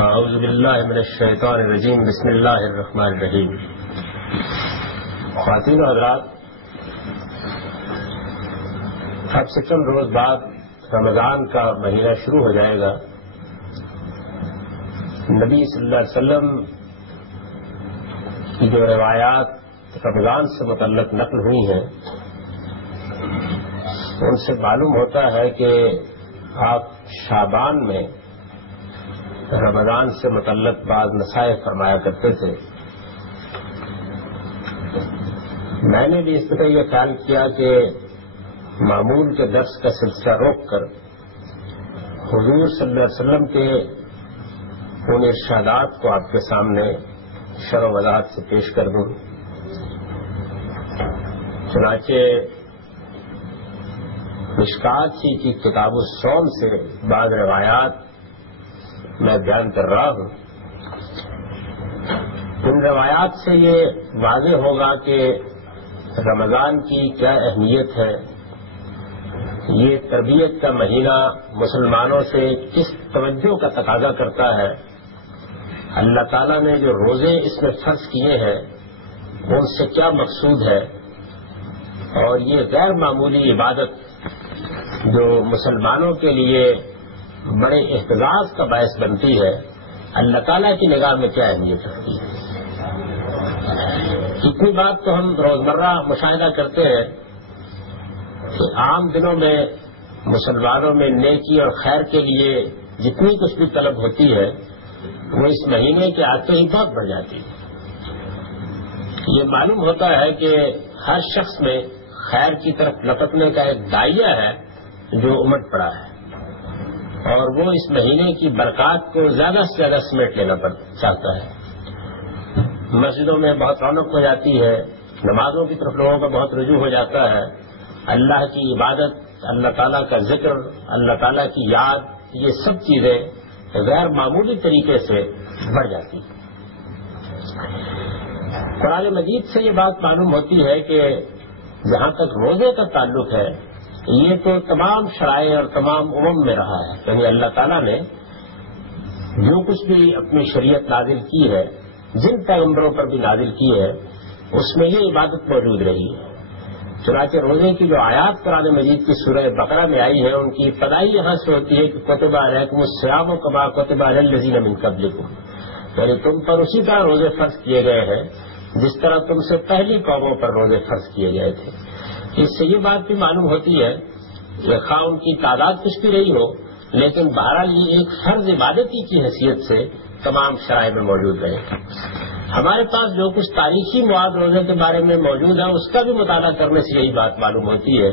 اعوذ باللہ من الشیطان الرجیم بسم اللہ الرحمن الرحیم. خواتین و حضرات، اب سے چند روز بعد رمضان کا مہینہ شروع ہو جائے گا. نبی صلی اللہ علیہ وسلم کی جو روایات رمضان سے متعلق نقل ہوئی ہیں ان سے معلوم ہوتا ہے کہ آپ شعبان میں رمضان سے متعلق بعض نصائح فرمایا کرتے تھے. میں نے بھی اس طرح یہ خیال کیا کہ معمول کے درس کا سلسلہ روک کر حضور صلی اللہ علیہ وسلم کے ان ارشادات کو آپ کے سامنے شرح و وضاحت سے پیش کر دوں. چنانچہ مشکات کی کتاب الصوم سے بعض روایات میں بیان کر رہا ہوں. ان روایات سے یہ واضح ہوگا کہ رمضان کی کیا اہمیت ہے، یہ تربیت کا مہینہ مسلمانوں سے کس توجہ کا تقاضا کرتا ہے، اللہ تعالیٰ نے جو روزے اس میں فرض کیے ہیں ان سے کیا مقصود ہے، اور یہ غیر معمولی عبادت جو مسلمانوں کے لیے بڑے احتجاج کا باعث بنتی ہے، اللہ تعالیٰ کی نگاہ میں کیا اہمیت رکھتی ہے. اتنی بات تو ہم روزمرہ مشاہدہ کرتے ہیں کہ عام دنوں میں مسلمانوں میں نیکی اور خیر کے لیے جتنی کچھ بھی طلب ہوتی ہے وہ اس مہینے کے آتے ہی بہت بڑھ جاتی ہے. یہ معلوم ہوتا ہے کہ ہر شخص میں خیر کی طرف لپکنے کا ایک دائیا ہے جو امٹ پڑا ہے، اور وہ اس مہینے کی برکات کو زیادہ سے زیادہ سمیٹ لینا چاہتا ہے. مسجدوں میں بہت رونق ہو جاتی ہے، نمازوں کی طرف لوگوں کا بہت رجوع ہو جاتا ہے، اللہ کی عبادت، اللہ تعالیٰ کا ذکر، اللہ تعالیٰ کی یاد، یہ سب چیزیں غیر معمولی طریقے سے بڑھ جاتی ہیں. قرآن مجید سے یہ بات معلوم ہوتی ہے کہ جہاں تک روزے کا تعلق ہے یہ تو تمام شرائع اور تمام امم میں رہا ہے. یعنی اللہ تعالیٰ نے جو کچھ بھی اپنی شریعت نازل کی ہے، جن پیغمبروں پر بھی نازل کی ہے، اس میں یہ عبادت موجود رہی ہے. چنانچہ روزے کی جو آیات قرآن مجید کی سورہ بقرہ میں آئی ہے ان کی ابتدائی یہاں سے ہوتی ہے کہ کتب علیکم الصیام کما کتب علی الذین من قبلکم، یعنی تم پر اسی طرح روزے فرض کیے گئے ہیں جس طرح تم سے پہلی قوموں پر روزے فرض کیے گئے تھے. اس سے یہ بات بھی معلوم ہوتی ہے کہ خواہ ان کی تعداد کچھ بھی رہی ہو لیکن بہرحال یہ ایک فرض عبادتی کی حیثیت سے تمام شرائع میں موجود رہے. ہمارے پاس جو کچھ تاریخی مواد روزے کے بارے میں موجود ہے اس کا بھی مطالعہ کرنے سے یہی بات معلوم ہوتی ہے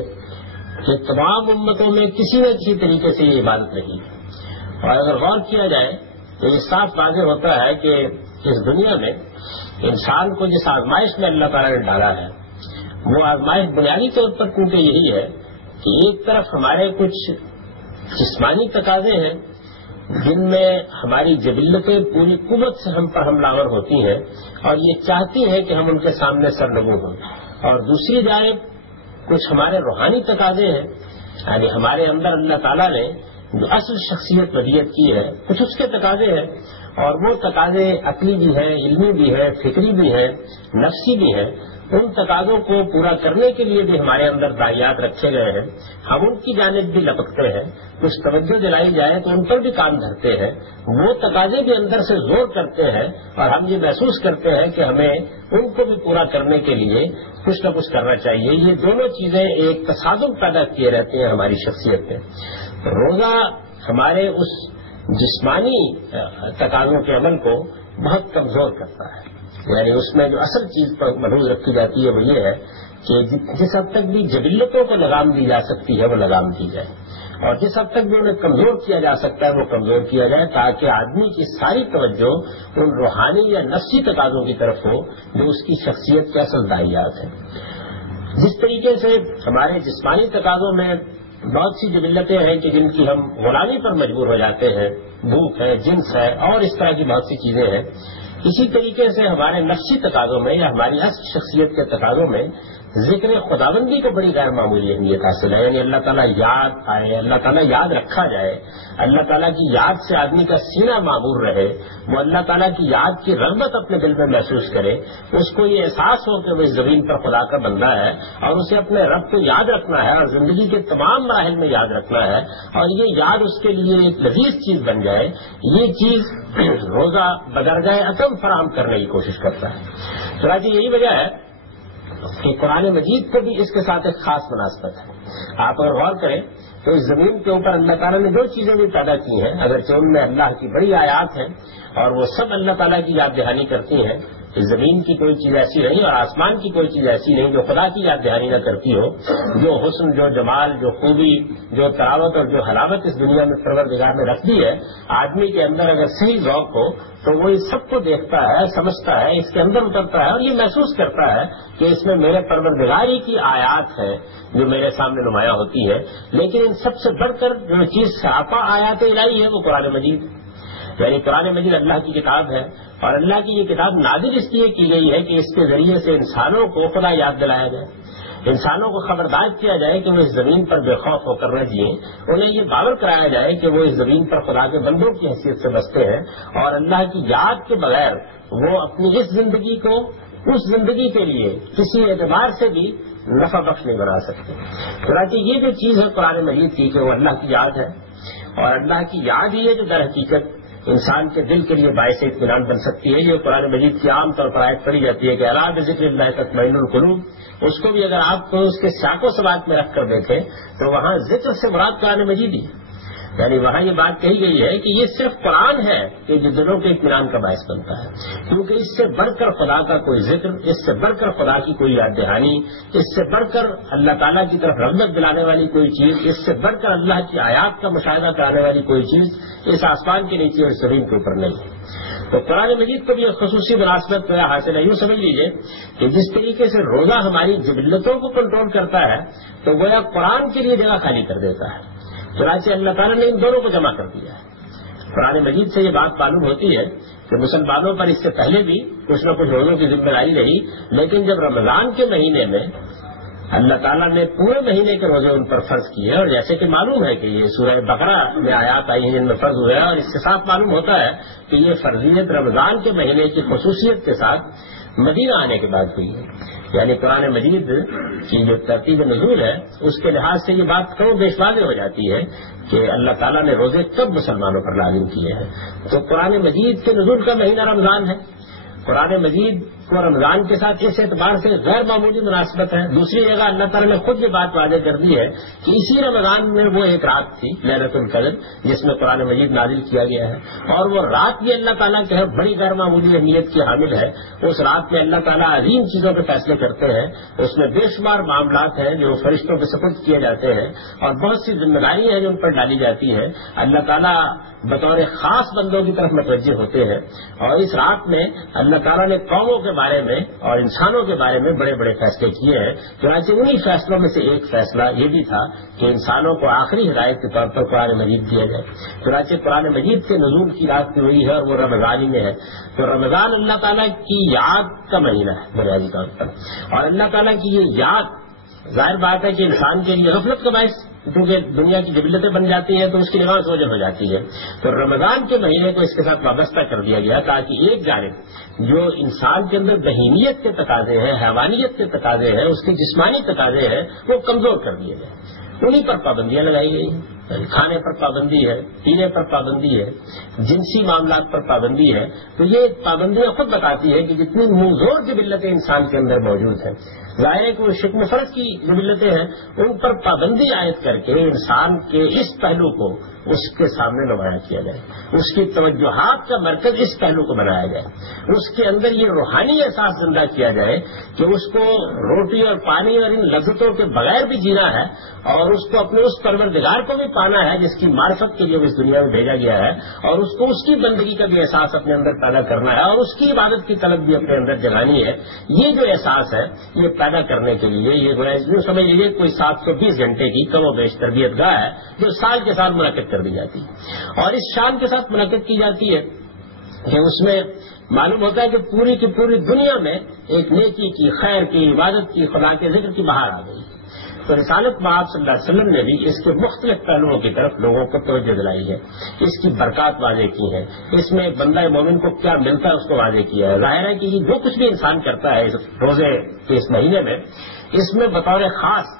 کہ تمام امتوں میں کسی نہ کسی طریقے سے یہ عبادت رہی ہے. اور اگر غور کیا جائے تو یہ صاف واضح ہوتا ہے کہ اس دنیا میں انسان کو جس آزمائش میں اللہ تعالیٰ نے ڈالا ہے وہ آزمائش بنیادی طور پر کیونکہ یہی ہے کہ ایک طرف ہمارے کچھ جسمانی تقاضے ہیں جن میں ہماری جبلتیں پوری قوت سے ہم پر حملہ آور ہوتی ہیں اور یہ چاہتی ہیں کہ ہم ان کے سامنے سرنگوں ہوں، اور دوسری جانب کچھ ہمارے روحانی تقاضے ہیں، یعنی ہمارے اندر اللہ تعالیٰ نے جو اصل شخصیت ودیت کی ہے کچھ اس کے تقاضے ہیں، اور وہ تقاضے عقلی بھی ہیں، علمی بھی ہیں، فکری بھی ہیں، نفسی بھی ہیں. ان تقاضوں کو پورا کرنے کے لیے بھی ہمارے اندر دائیات رکھے گئے ہیں. ہم ان کی جانب بھی لپکتے ہیں، کچھ توجہ دلائی جائے تو ان پر بھی کام دھرتے ہیں. وہ تقاضے بھی اندر سے زور کرتے ہیں اور ہم یہ محسوس کرتے ہیں کہ ہمیں ان کو بھی پورا کرنے کے لیے کچھ نہ کچھ کرنا چاہیے. یہ دونوں چیزیں ایک تصادم پیدا کیے رہتے ہیں ہماری شخصیت میں. روزہ ہمارے اس جسمانی تقاضوں کے عمل کو بہت کمزور کرتا ہے. یعنی اس میں جو اصل چیز پر ملحوظ رکھی جاتی ہے وہ یہ ہے کہ جس حد تک بھی جبلتوں کو لگام دی جا سکتی ہے وہ لگام دی جائے، اور جس حد تک بھی انہیں کمزور کیا جا سکتا ہے وہ کمزور کیا جائے، تاکہ آدمی کی ساری توجہ ان روحانی یا نفسی تقاضوں کی طرف ہو جو اس کی شخصیت کے اصل دائیات ہیں. جس طریقے سے ہمارے جسمانی تقاضوں میں بہت سی جبلتیں ہیں کہ جن کی ہم غلامی پر مجبور ہو جاتے ہیں، بھوک ہے، جنس ہے اور اس طرح کی بہت سی چیزیں ہیں، اسی طریقے سے ہمارے نفسی تقاضوں میں یا ہماری اصل شخصیت کے تقاضوں میں ذکر خداوندی کو بڑی غیر معمولی اہمیت حاصل ہے. یعنی اللہ تعالیٰ یاد آئے, اللہ تعالیٰ یاد رکھا جائے, اللہ تعالیٰ کی یاد سے آدمی کا سینہ معمور رہے, وہ اللہ تعالیٰ کی یاد کی رغبت اپنے دل میں محسوس کرے, اس کو یہ احساس ہو کہ وہ اس زمین پر خدا کا بندہ ہے اور اسے اپنے رب کو یاد رکھنا ہے اور زندگی کے تمام مراحل میں یاد رکھنا ہے, اور یہ یاد اس کے لیے ایک لذیذ چیز بن جائے. یہ چیز روزہ بدرجۂ عدم فراہم کرنے کی کوشش کرتا ہے. چنانچہ یہی وجہ ہے کہ قرآن مجید کو بھی اس کے ساتھ ایک خاص مناسبت ہے. آپ اگر غور کریں تو اس زمین کے اوپر اللہ تعالیٰ نے جو چیزیں بھی پیدا کی ہیں, اگرچہ ان میں اللہ کی بڑی آیات ہیں اور وہ سب اللہ تعالیٰ کی یاد دہانی کرتی ہیں, اس زمین کی کوئی چیز ایسی نہیں اور آسمان کی کوئی چیز ایسی نہیں جو خدا کی یاد دہانی نہ کرتی ہو. جو حسن, جو جمال, جو خوبی, جو تراوت اور جو حلاوت اس دنیا میں پروردگار نے رکھ دی ہے, آدمی کے اندر اگر صحیح ذوق ہو تو وہ اس سب کو دیکھتا ہے, سمجھتا ہے, اس کے اندر اترتا ہے اور یہ محسوس کرتا ہے کہ اس میں میرے پروردگاری کی آیات ہے جو میرے سامنے نمایاں ہوتی ہے. لیکن ان سب سے بڑھ کر جو چیز سراپا آیات الہی ہے وہ قرآن مجید, یعنی قرآن مجید اللہ کی کتاب ہے. اور اللہ کی یہ کتاب نازل اس لیے کی گئی ہے کہ اس کے ذریعے سے انسانوں کو خدا یاد دلایا جائے, انسانوں کو خبردار کیا جائے کہ وہ اس زمین پر بے خوف ہو کر نہ جئیں, انہیں یہ باور کرایا جائے کہ وہ اس زمین پر خدا کے بندوں کی حیثیت سے بستے ہیں اور اللہ کی یاد کے بغیر وہ اپنی اس زندگی کو اس زندگی کے لیے کسی اعتبار سے بھی نفع بخش نہیں بنا سکتے. چنانچہ یہ جو چیز ہے قرآن مجید کی کہ وہ اللہ کی یاد ہے, اور اللہ کی یاد ہی ہے جو در حقیقت انسان کے دل کے لیے باعث اطمینان بن سکتی ہے. یہ قرآن مجید کی عام طور پر آیت پڑھی جاتی ہے کہ الا بذکر اللہ تطمئن القلوب. اس کو بھی اگر آپ کو اس کے سیاق و سباق میں رکھ کر دیکھیں تو وہاں ذکر سے مراد قرآن مجید ہی, یعنی وہاں یہ بات کہی گئی ہے کہ یہ صرف قرآن ہے کہ جو دلوں کے اطمینان کا باعث بنتا ہے, کیونکہ اس سے بڑھ کر خدا کا کوئی ذکر, اس سے بڑھ کر خدا کی کوئی یاد دہانی, اس سے بڑھ کر اللہ تعالیٰ کی طرف رغبت دلانے والی کوئی چیز, اس سے بڑھ کر اللہ کی آیات کا مشاہدہ کرانے والی کوئی چیز اس آسمان کے نیچے اور زمین کے اوپر نہیں ہے. تو قرآن مجید کو بھی ایک خصوصی مناسبت حاصل ہے. یوں سمجھ لیجیے کہ جس طریقے سے روزہ ہماری جبلتوں کو کنٹرول کرتا ہے تو گویا قرآن کے لیے جگہ خالی کر دیتا ہے. چنانچہ اللہ تعالیٰ نے ان دونوں کو جمع کر دیا ہے. قرآن مجید سے یہ بات معلوم ہوتی ہے کہ مسلمانوں پر اس سے پہلے بھی کچھ نہ کچھ روزوں کی ذمہ داری رہی, لیکن جب رمضان کے مہینے میں اللہ تعالیٰ نے پورے مہینے کے روزے ان پر فرض کیے, اور جیسے کہ معلوم ہے کہ یہ سورہ بقرہ میں آیات آئی ہیں جن میں فرض ہوا ہے, اور اس سے صاف معلوم ہوتا ہے کہ یہ فرضیت رمضان کے مہینے کی خصوصیت کے ساتھ مدینہ آنے کے بعد ہوئی ہے. یعنی قرآن مجید کی جو ترتیب نزول ہے اس کے لحاظ سے یہ بات کم بیش واضح ہو جاتی ہے کہ اللہ تعالیٰ نے روزے کب مسلمانوں پر لازم کیے ہیں. تو قرآن مجید کے نزول کا مہینہ رمضان ہے. قرآن مجید کو رمضان کے ساتھ اس اعتبار سے غیر معمولی مناسبت ہے. دوسری جگہ اللہ تعالیٰ نے خود یہ بات واضح کر دی ہے کہ اسی رمضان میں وہ ایک رات تھی لیلۃ القدر جس میں قرآن مجید نازل کیا گیا ہے, اور وہ رات بھی اللہ تعالیٰ کے بڑی غیر معمولی اہمیت کی حامل ہے. اس رات میں اللہ تعالیٰ عظیم چیزوں کے فیصلے کرتے ہیں, اس میں بے شمار معاملات ہیں جو فرشتوں کے سپرد کیے جاتے ہیں, اور بہت سی ذمہ داریاں ہیں جو ان پر ڈالی جاتی ہیں. اللہ تعالیٰ بطور خاص بندوں کی طرف متوجہ ہوتے ہیں, اور اس رات میں اللہ تعالیٰ نے قوموں کے بارے میں اور انسانوں کے بارے میں بڑے بڑے فیصلے کیے ہیں. چنانچہ انہی فیصلوں میں سے ایک فیصلہ یہ بھی تھا کہ انسانوں کو آخری ہدایت کے طور پر قرآن مجید دیا جائے. چنانچہ قرآن مجید کے نزول کی رات بھی ہوئی ہے اور وہ رمضان ہی میں ہے. تو رمضان اللہ تعالیٰ کی یاد کا مہینہ ہے بنیادی طور پر, اور اللہ تعالیٰ کی یہ یاد ظاہر بات ہے کہ انسان کے لیے غفلت کا باعث, کیونکہ دنیا کی جبلتیں بن جاتی ہیں تو اس کی نماز وجہ ہو جاتی ہے. تو رمضان کے مہینے کو اس کے ساتھ وابستہ کر دیا گیا تاکہ ایک جانب جو انسان کے اندر بہیمیت کے تقاضے ہیں, حیوانیت کے تقاضے ہیں, اس کے جسمانی تقاضے ہیں, وہ کمزور کر دیے گئے. انہیں پر پابندیاں لگائی گئی, کھانے پر پابندی ہے, پینے پر پابندی ہے, جنسی معاملات پر پابندی ہے. تو یہ پابندیاں خود بتاتی ہے کہ جتنی منظور جبلتیں انسان کے اندر موجود ہیں, ظاہر ہے کہ وہ شکم و فرض کی جبلتیں ہیں, ان پر پابندی عائد کر کے انسان کے اس پہلو کو اس کے سامنے نمایاں کیا جائے, اس کی توجہات کا مرکز اس پہلو کو بنایا جائے, اس کے اندر یہ روحانی احساس زندہ کیا جائے کہ اس کو روٹی اور پانی اور ان لذتوں کے بغیر بھی جینا ہے, اور اس کو اپنے اس پروردگار کو بھی پانا ہے جس کی معرفت کے لیے وہ اس دنیا میں بھیجا گیا ہے, اور اس کو اس کی بندگی کا بھی احساس اپنے اندر پیدا کرنا ہے, اور اس کی عبادت کی طلب بھی اپنے اندر جگانی ہے. یہ جو احساس ہے یہ پیدا کرنے کے لیے یہ یوں سمجھ لیجیے کوئی 720 گھنٹے کی کم و بیش تربیت گاہ ہے جو سال کے سال منعقد کر دی جاتی ہے, اور اس شان کے ساتھ منعقد کی جاتی ہے کہ اس میں معلوم ہوتا ہے کہ پوری کی پوری دنیا میں ایک نیکی کی، خیر کی، عبادت کی، خدا کے ذکر کی بہار آ گئی. تو رسالت مآب صلی اللہ علیہ وسلم نے بھی اس کے مختلف پہلوؤں کی طرف لوگوں کو توجہ دلائی ہے، اس کی برکات واضح کی ہے، اس میں بندہ مومن کو کیا ملتا ہے اس کو واضح کیا ہے. ظاہر ہے کہ یہ جو کچھ بھی انسان کرتا ہے اس روزے کے اس مہینے میں، اس میں بطور خاص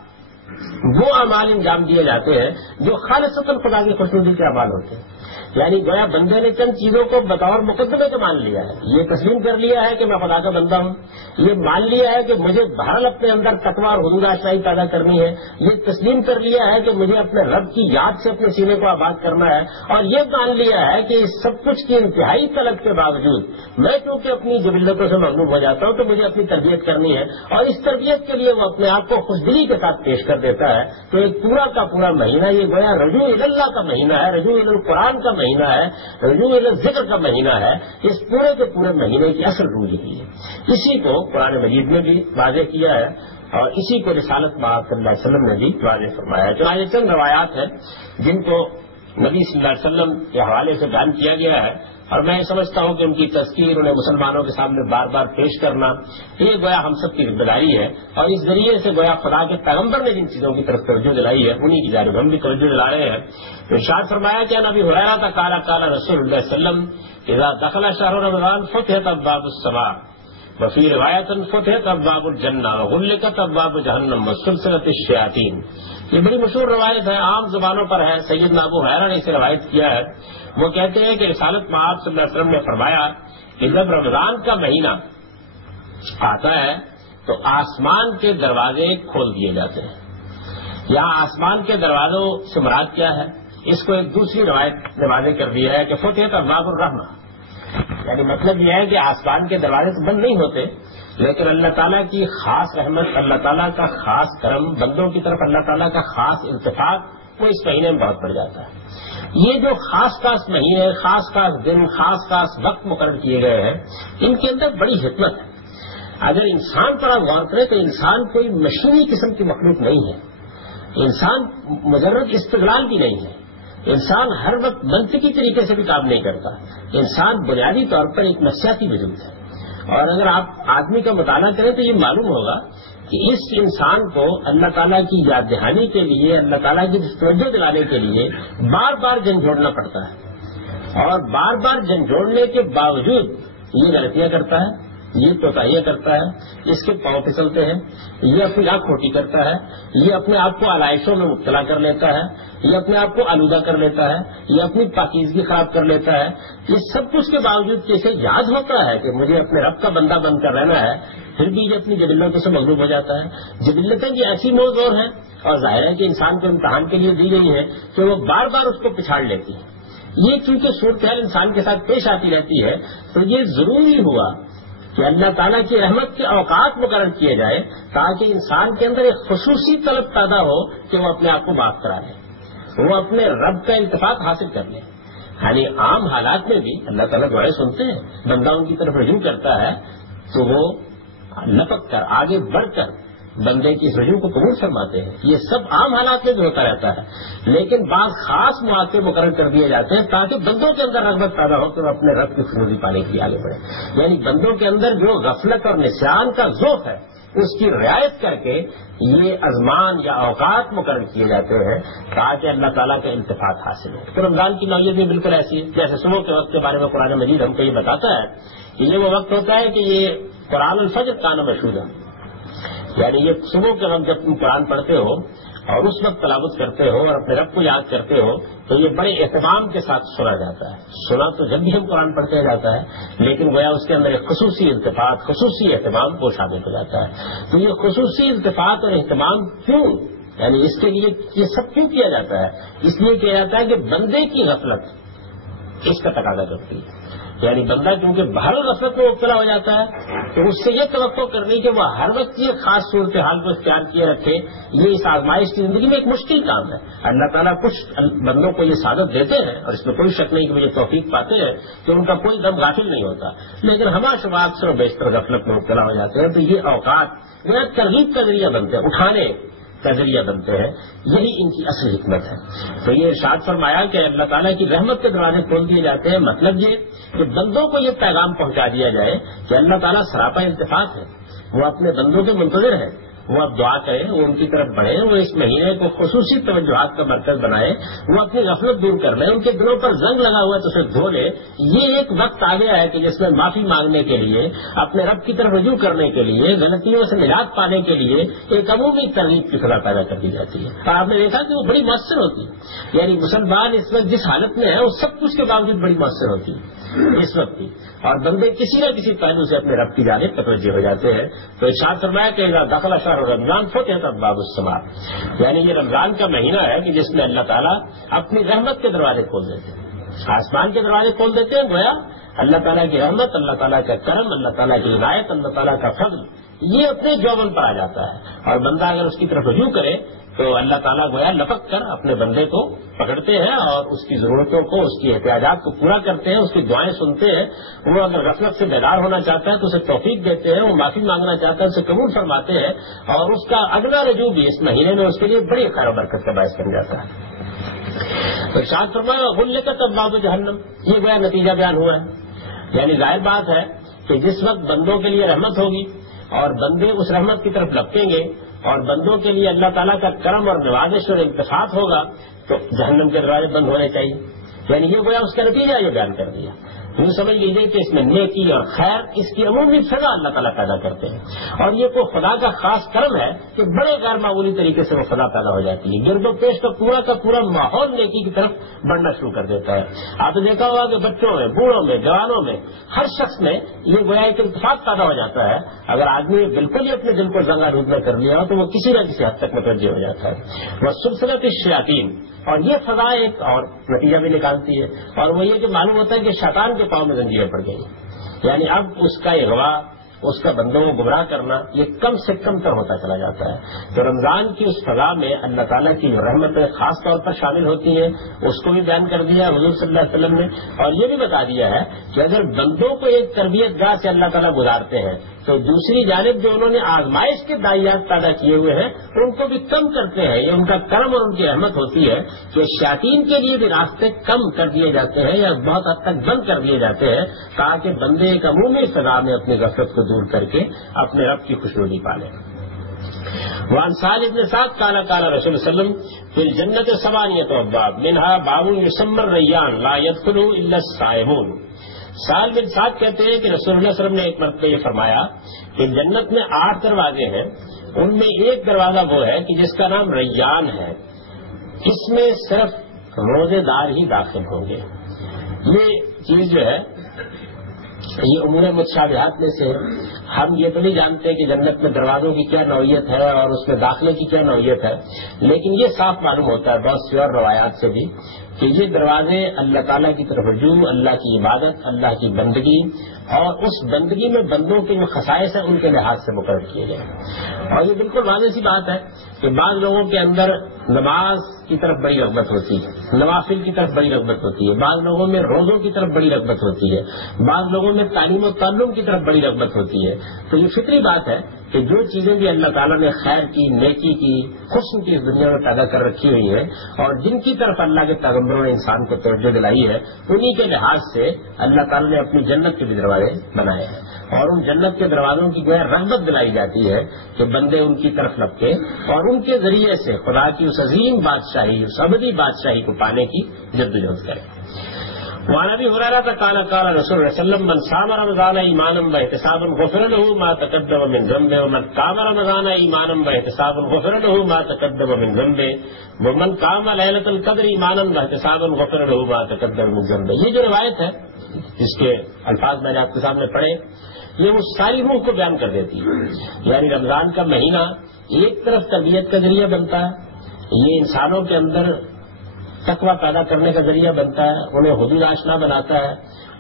وہ اعمال انجام دیے جاتے ہیں جو خالصتاً خدا کی خوشنودی کے اعمال ہوتے ہیں. یعنی گویا بندے نے چند چیزوں کو بطور مقدمے کے مان لیا ہے. یہ تسلیم کر لیا ہے کہ میں خدا کا بندہ ہوں، یہ مان لیا ہے کہ مجھے بہرحال اپنے اندر تقویٰ اور حضور آشنائی پیدا کرنی ہے، یہ تسلیم کر لیا ہے کہ مجھے اپنے رب کی یاد سے اپنے سینے کو آباد کرنا ہے، اور یہ مان لیا ہے کہ اس سب کچھ کی انتہائی طلب کے باوجود میں کیونکہ اپنی جبلتوں سے مغلوب ہو جاتا ہوں تو مجھے اپنی تربیت کرنی ہے، اور اس تربیت کے لیے وہ اپنے آپ کو خوشدلی کے ساتھ پیش کر دیتا ہے. تو ایک پورا کا پورا مہینہ یہ گویا رجوع اللہ کا مہینہ ہے، رجوع القرآن کا مہینہ ہے، رجوع ذکر کا مہینہ ہے. اس پورے کے پورے مہینے کی اصل روح یہی ہے. اسی کو قرآن مجید نے بھی واضح کیا ہے اور اسی کو رسالت مآب صلی اللہ علیہ وسلم نے بھی واضح فرمایا ہے. چنانچہ چند روایات ہیں جن کو نبی صلی اللہ علیہ وسلم کے حوالے سے بیان کیا گیا ہے، اور میں سمجھتا ہوں کہ ان کی تذکیر انہیں مسلمانوں کے سامنے بار بار پیش کرنا یہ گویا ہم سب کی ذمہ داری ہے، اور اس ذریعے سے گویا خدا کے پیغمبر نے جن چیزوں کی طرف توجہ دلائی ہے انہی کی جانب ہم بھی توجہ دلا رہے ہیں. ارشاد فرمایا کہ نبی ہریرہ کا قال رسول اللہ صلی اللہ علیہ وسلم اذا دخل شهر رمضان فتحت ابواب السماء وفي روایت فتحت ابواب الجنہ وغلقت ابواب جہنم وسلسلت الشیاطین. یہ بڑی مشہور روایت ہے، عام زبانوں پر ہے. سیدنا ابو ہریرہ نے اسے روایت کیا ہے. وہ کہتے ہیں کہ رسالت مآب صلی اللہ علیہ وسلم نے فرمایا کہ جب رمضان کا مہینہ آتا ہے تو آسمان کے دروازے کھول دیے جاتے ہیں. یہاں آسمان کے دروازوں سے مراد کیا ہے؟ اس کو ایک دوسری روایت نے واضح کر دیا ہے کہ فتحت ابواب الرحمہ، یعنی مطلب یہ ہے کہ آسمان کے دروازے سے بند نہیں ہوتے، لیکن اللہ تعالیٰ کی خاص رحمت، اللہ تعالیٰ کا خاص کرم، بندوں کی طرف اللہ تعالیٰ کا خاص التفات وہ اس مہینے میں بہت بڑھ جاتا ہے. یہ جو خاص خاص مہینے، خاص خاص دن، خاص خاص وقت مقرر کیے گئے ہیں، ان کے اندر بڑی حکمت ہے. اگر انسان پر آپ غور کریں تو انسان کوئی مشینی قسم کی مخلوق نہیں ہے، انسان مجرد استدلال بھی نہیں ہے، انسان ہر وقت منطقی طریقے سے بھی کام نہیں کرتا. انسان بنیادی طور پر ایک نفسیاتی وجود ہے، اور اگر آپ آدمی کا مطالعہ کریں تو یہ معلوم ہوگا کہ اس انسان کو اللہ تعالیٰ کی یاد دہانی کے لیے، اللہ تعالیٰ کی توجہ دلانے کے لیے بار بار جھنجھوڑنا پڑتا ہے، اور بار بار جھنجھوڑنے کے باوجود یہ غلطیاں کرتا ہے، یہ کوتاہیاں کرتا ہے، اس کے پاؤں پھسلتے ہیں، یہ اپنی آنکھ کھوٹی کرتا ہے، یہ اپنے آپ کو علائشوں میں مبتلا کر لیتا ہے، یہ اپنے آپ کو آلودہ کر لیتا ہے، یہ اپنی پاکیزگی خراب کر لیتا ہے. یہ سب کچھ کے باوجود اسے یاد ہوتا ہے کہ مجھے اپنے رب کا بندہ بن کر رہنا ہے، پھر بھی یہ اپنی جبلتوں سے مغلوب ہو جاتا ہے. جبلتیں یہ ایسی موزوں ہیں، اور ظاہر ہے کہ انسان کو امتحان کے لیے دی گئی ہے کہ وہ بار بار اس کو پچھاڑ لیتی ہے. یہ چونکہ صورتحال انسان کے ساتھ پیش آتی رہتی ہے تو یہ ضروری ہوا کہ اللہ تعالیٰ کی رحمت کے اوقات مقرر کیے جائے تاکہ انسان کے اندر ایک خصوصی طلب پیدا ہو کہ وہ اپنے آپ کو معاف کرا لے، وہ اپنے رب کا التفات حاصل کر لے. یعنی عام حالات میں بھی اللہ تعالیٰ دعائیں سنتے ہیں، بندہ ان کی طرف رجوع کرتا ہے تو وہ لپک کر آگے بڑھ کر بندے کی اس رجوع کو قبول فرماتے ہیں. یہ سب عام حالات میں بھی ہوتا رہتا ہے، لیکن بعض خاص مواقع مقرر کر دیے جاتے ہیں تاکہ بندوں کے اندر رغبت پیدا ہو کہ وہ اپنے رب کی خوشنودی پانے کے لیے آگے بڑھے. یعنی بندوں کے اندر جو غفلت اور نسیان کا ذوق ہے اس کی رعایت کر کے یہ ازمان یا اوقات مقرر کیے جاتے ہیں تاکہ اللہ تعالیٰ کا التفات حاصل ہو. تو رمضان کی نوعیت بھی بالکل ایسی ہے. جیسے صبح کے وقت کے بارے میں قرآن مجید ہم کو یہ بتاتا ہے کہ یہ وہ وقت ہوتا ہے کہ یہ قرآن الفجر کان مشہور ہے. یعنی یہ صبح کے وقت جب تم قرآن پڑھتے ہو اور اس وقت تلاوت کرتے ہو اور اپنے رب کو یاد کرتے ہو تو یہ بڑے اہتمام کے ساتھ سنا جاتا ہے. سنا تو جب بھی ہم قرآن پڑھتے جاتا ہے لیکن گویا اس کے اندر ایک خصوصی التفات، خصوصی اہتمام کو شامل ہو جاتا ہے. تو یہ خصوصی التفات اور اہتمام کیوں، یعنی اس کے لیے یہ سب کیوں کیا جاتا ہے؟ اس لیے کیا جاتا ہے کہ بندے کی غفلت اس کا تقاضا کرتی ہے. یعنی بندہ کیونکہ بہر غفلت میں مبتلا ہو جاتا ہے تو اس سے یہ توقع کرنی کہ وہ ہر وقت یہ خاص صورتحال کو اختیار کیے رکھے، یہ اس آزمائش کی زندگی میں ایک مشکل کام ہے. اللہ تعالیٰ کچھ بندوں کو یہ سعادت دیتے ہیں اور اس میں کوئی شک نہیں کہ وہ یہ توفیق پاتے ہیں کہ ان کا کوئی دم غافل نہیں ہوتا، لیکن ہمارا شباب سے بیشتر غفلت میں مبتلا ہو جاتے ہیں. تو یہ اوقات وہ ترغیب کا ذریعہ بنتے ہیں، اٹھانے کا ذریعہ بنتے ہیں. یہی ان کی اصل حکمت ہے. تو یہ ارشاد فرمایا کہ اللہ تعالیٰ کی رحمت کے دروازے کھول دیے جاتے ہیں. مطلب یہ کہ بندوں کو یہ پیغام پہنچا دیا جائے کہ اللہ تعالیٰ سراپا التفات ہے, وہ اپنے بندوں کے منتظر ہے. وہ اب دعا کریں, وہ ان کی طرف بڑھیں, وہ اس مہینے کو خصوصی توجہات کا مرکز بنائیں, وہ اپنی غفلت دور کر لیں, ان کے دلوں پر زنگ لگا ہوا ہے تو اسے دھو لیں. یہ ایک وقت آ گیا ہے کہ جس میں معافی مانگنے کے لیے, اپنے رب کی طرف رجوع کرنے کے لیے, غلطیوں سے نجات پانے کے لیے ایک عمومی ترغیب کی فضا پیدا کر دی جاتی ہے. اور آپ نے دیکھا کہ وہ بڑی مؤثر ہوتی ہے. یعنی مسلمان اس وقت جس حالت میں ہے وہ سب کچھ کے باوجود بڑی مؤثر ہوتی ہے اس وقت کی, اور بندے کسی نہ کسی پہلو سے اپنے رب کی جانب متوجہ ہو جاتے ہیں. تو ارشاد فرمایا کہ داخلہ شہر رمضان فتحت ابواب السماء, یعنی یہ رمضان کا مہینہ ہے کہ جس میں اللہ تعالیٰ اپنی رحمت کے دروازے کھول دیتے ہیں, آسمان کے دروازے کھول دیتے ہیں. گویا اللہ تعالیٰ کی رحمت, اللہ تعالیٰ کا کرم, اللہ تعالیٰ کی عنایت, اللہ تعالیٰ کا فضل یہ اپنے جوبن پر آ جاتا ہے. اور بندہ اگر اس کی طرف رجوع کرے تو اللہ تعالیٰ گویا لپک کر اپنے بندے کو پکڑتے ہیں اور اس کی ضرورتوں کو, اس کی احتیاجات کو پورا کرتے ہیں, اس کی دعائیں سنتے ہیں. وہ اگر غفلت سے بیدار ہونا چاہتا ہے تو اسے توفیق دیتے ہیں, وہ معافی مانگنا چاہتا ہے اسے قبول فرماتے ہیں, اور اس کا اگلا رجوع بھی اس مہینے میں اس کے لیے بڑی خیر و برکت کا باعث بن جاتا ہے. تو ارشاد فرمایا غلقت ابواب جہنم, یہ گویا نتیجہ بیان ہوا ہے. یعنی ظاہر بات ہے کہ جس وقت بندوں کے لیے رحمت ہوگی اور بندے اس رحمت کی طرف لپکیں گے اور بندوں کے لیے اللہ تعالیٰ کا کرم اور نوازش اور التفات ہوگا تو جہنم کے دروازے بند ہونے چاہیے. یعنی یہ گویا اس کا نتیجہ یہ بیان کر دیا. یوں سمجھ لیجیے کہ اس میں نیکی اور خیر اس کی عمومی فضا اللہ تعالیٰ پیدا کرتے ہیں, اور یہ کوئی خدا کا خاص کرم ہے کہ بڑے غیر معمولی طریقے سے وہ فضا پیدا ہو جاتی ہے. گرد و پیش کا پورا ماحول نیکی کی طرف بڑھنا شروع کر دیتا ہے. آپ نے دیکھا ہوگا کہ بچوں میں, بوڑھوں میں, جوانوں میں, ہر شخص میں یہ گویا ایک التفات پیدا ہو جاتا ہے. اگر آدمی بالکل ہی اپنے دل کو زنگا رود میں کر لیا ہو تو وہ کسی نہ کسی حد تک متوجہ ہو جاتا ہے. وہ سلسلۃ الشیاطین, اور یہ فضا ایک اور نتیجہ بھی نکالتی ہے, اور وہ یہ کہ معلوم ہوتا ہے کہ شیطان کے پاؤں میں زنجیریں پڑ گئی. یعنی اب اس کا اغوا, اس کا بندوں کو گمراہ کرنا یہ کم سے کم تر ہوتا چلا جاتا ہے. تو رمضان کی اس فضا میں اللہ تعالیٰ کی جو رحمتیں خاص طور پر شامل ہوتی ہیں اس کو بھی بیان کر دیا حضور صلی اللہ علیہ وسلم نے, اور یہ بھی بتا دیا ہے کہ اگر بندوں کو ایک تربیت گاہ سے اللہ تعالیٰ گزارتے ہیں تو دوسری جانب جو انہوں نے آزمائش کے دائیات پیدا کیے ہوئے ہیں ان کو بھی کم کرتے ہیں. یہ ان کا کرم اور ان کی رحمت ہوتی ہے کہ شیاطین کے لیے بھی راستے کم کر دیے جاتے ہیں یا بہت حد تک بند کر دیے جاتے ہیں تاکہ بندے ایک عمومی فضا میں اپنی غفلت کو دور کر کے اپنے رب کی خوشنودی پالیں. وعن سہل بن سعد قال قال رسول صلی اللہ علیہ وسلم فی الجنت ثمانیۃ ابواب منها باب یسمى الریان لا يدخله الا الصائمون. سہل بن سعد کہتے ہیں کہ رسول اللہ صلی اللہ علیہ وسلم نے ایک مرتبہ یہ فرمایا کہ جنت میں 8 دروازے ہیں, ان میں ایک دروازہ وہ ہے کہ جس کا نام ریان ہے, اس میں صرف روزے دار ہی داخل ہوں گے. یہ چیز جو ہے یہ امور متشابہات میں سے ہم یہ تو نہیں جانتے کہ جنت میں دروازوں کی کیا نوعیت ہے اور اس میں داخلے کی کیا نوعیت ہے, لیکن یہ صاف معلوم ہوتا ہے بہت سی اور روایات سے بھی کہ یہ دروازے اللہ تعالیٰ کی طرف رجوع, اللہ کی عبادت, اللہ کی بندگی اور اس بندگی میں بندوں کے جو خصائص ہیں ان کے لحاظ سے مقرر کیے گئے. اور یہ بالکل واضح سی بات ہے کہ بعض لوگوں کے اندر نماز کی طرف بڑی رغبت ہوتی ہے, نوافل کی طرف بڑی رغبت ہوتی ہے, بعض لوگوں میں روزوں کی طرف بڑی رغبت ہوتی ہے, بعض لوگوں میں تعلیم و تعلم کی طرف بڑی رغبت ہوتی ہے. تو یہ فطری بات ہے کہ جو چیزیں بھی اللہ تعالیٰ نے خیر کی, نیکی کی, حسن کی اس دنیا میں پیدا کر رکھی ہوئی ہیں اور جن کی طرف اللہ کے پیغمبروں نے انسان کو توجہ دلائی ہے انہی کے لحاظ سے اللہ تعالیٰ نے اپنی جنت کے بھی دروازے بنائے ہیں, اور ان جنت کے دروازوں کی گویا رغبت دلائی جاتی ہے کہ بندے ان کی طرف لپکے اور ان کے ذریعے سے خدا کی اس عظیم بادشاہی, اس ابدی بادشاہی کو پانے کی جدوجہد کریں. وعن ابی ہریرہ قال قال رسول اللہ صلی اللہ علیہ وسلم من صام رمضان ایمانا واحتسابا غفر له ما تقدم من ذنبه ومن قام رمضان ایمانا واحتسابا غفر له ما تقدم من ذنبه ومن قام ليلة القدر ایمانا واحتسابا غفر له ما تقدم من ذنبه. یہ جو روایت ہے جس کے الفاظ میں نے آپ کے سامنے پڑھے یہ وہ ساری روح کو بیان کر دیتی ہے. یعنی رمضان کا مہینہ ایک طرف تربیت کا ذریعہ بنتا ہے, یہ انسانوں کے اندر تقویٰ پیدا کرنے کا ذریعہ بنتا ہے، انہیں حدود آشنا بناتا ہے،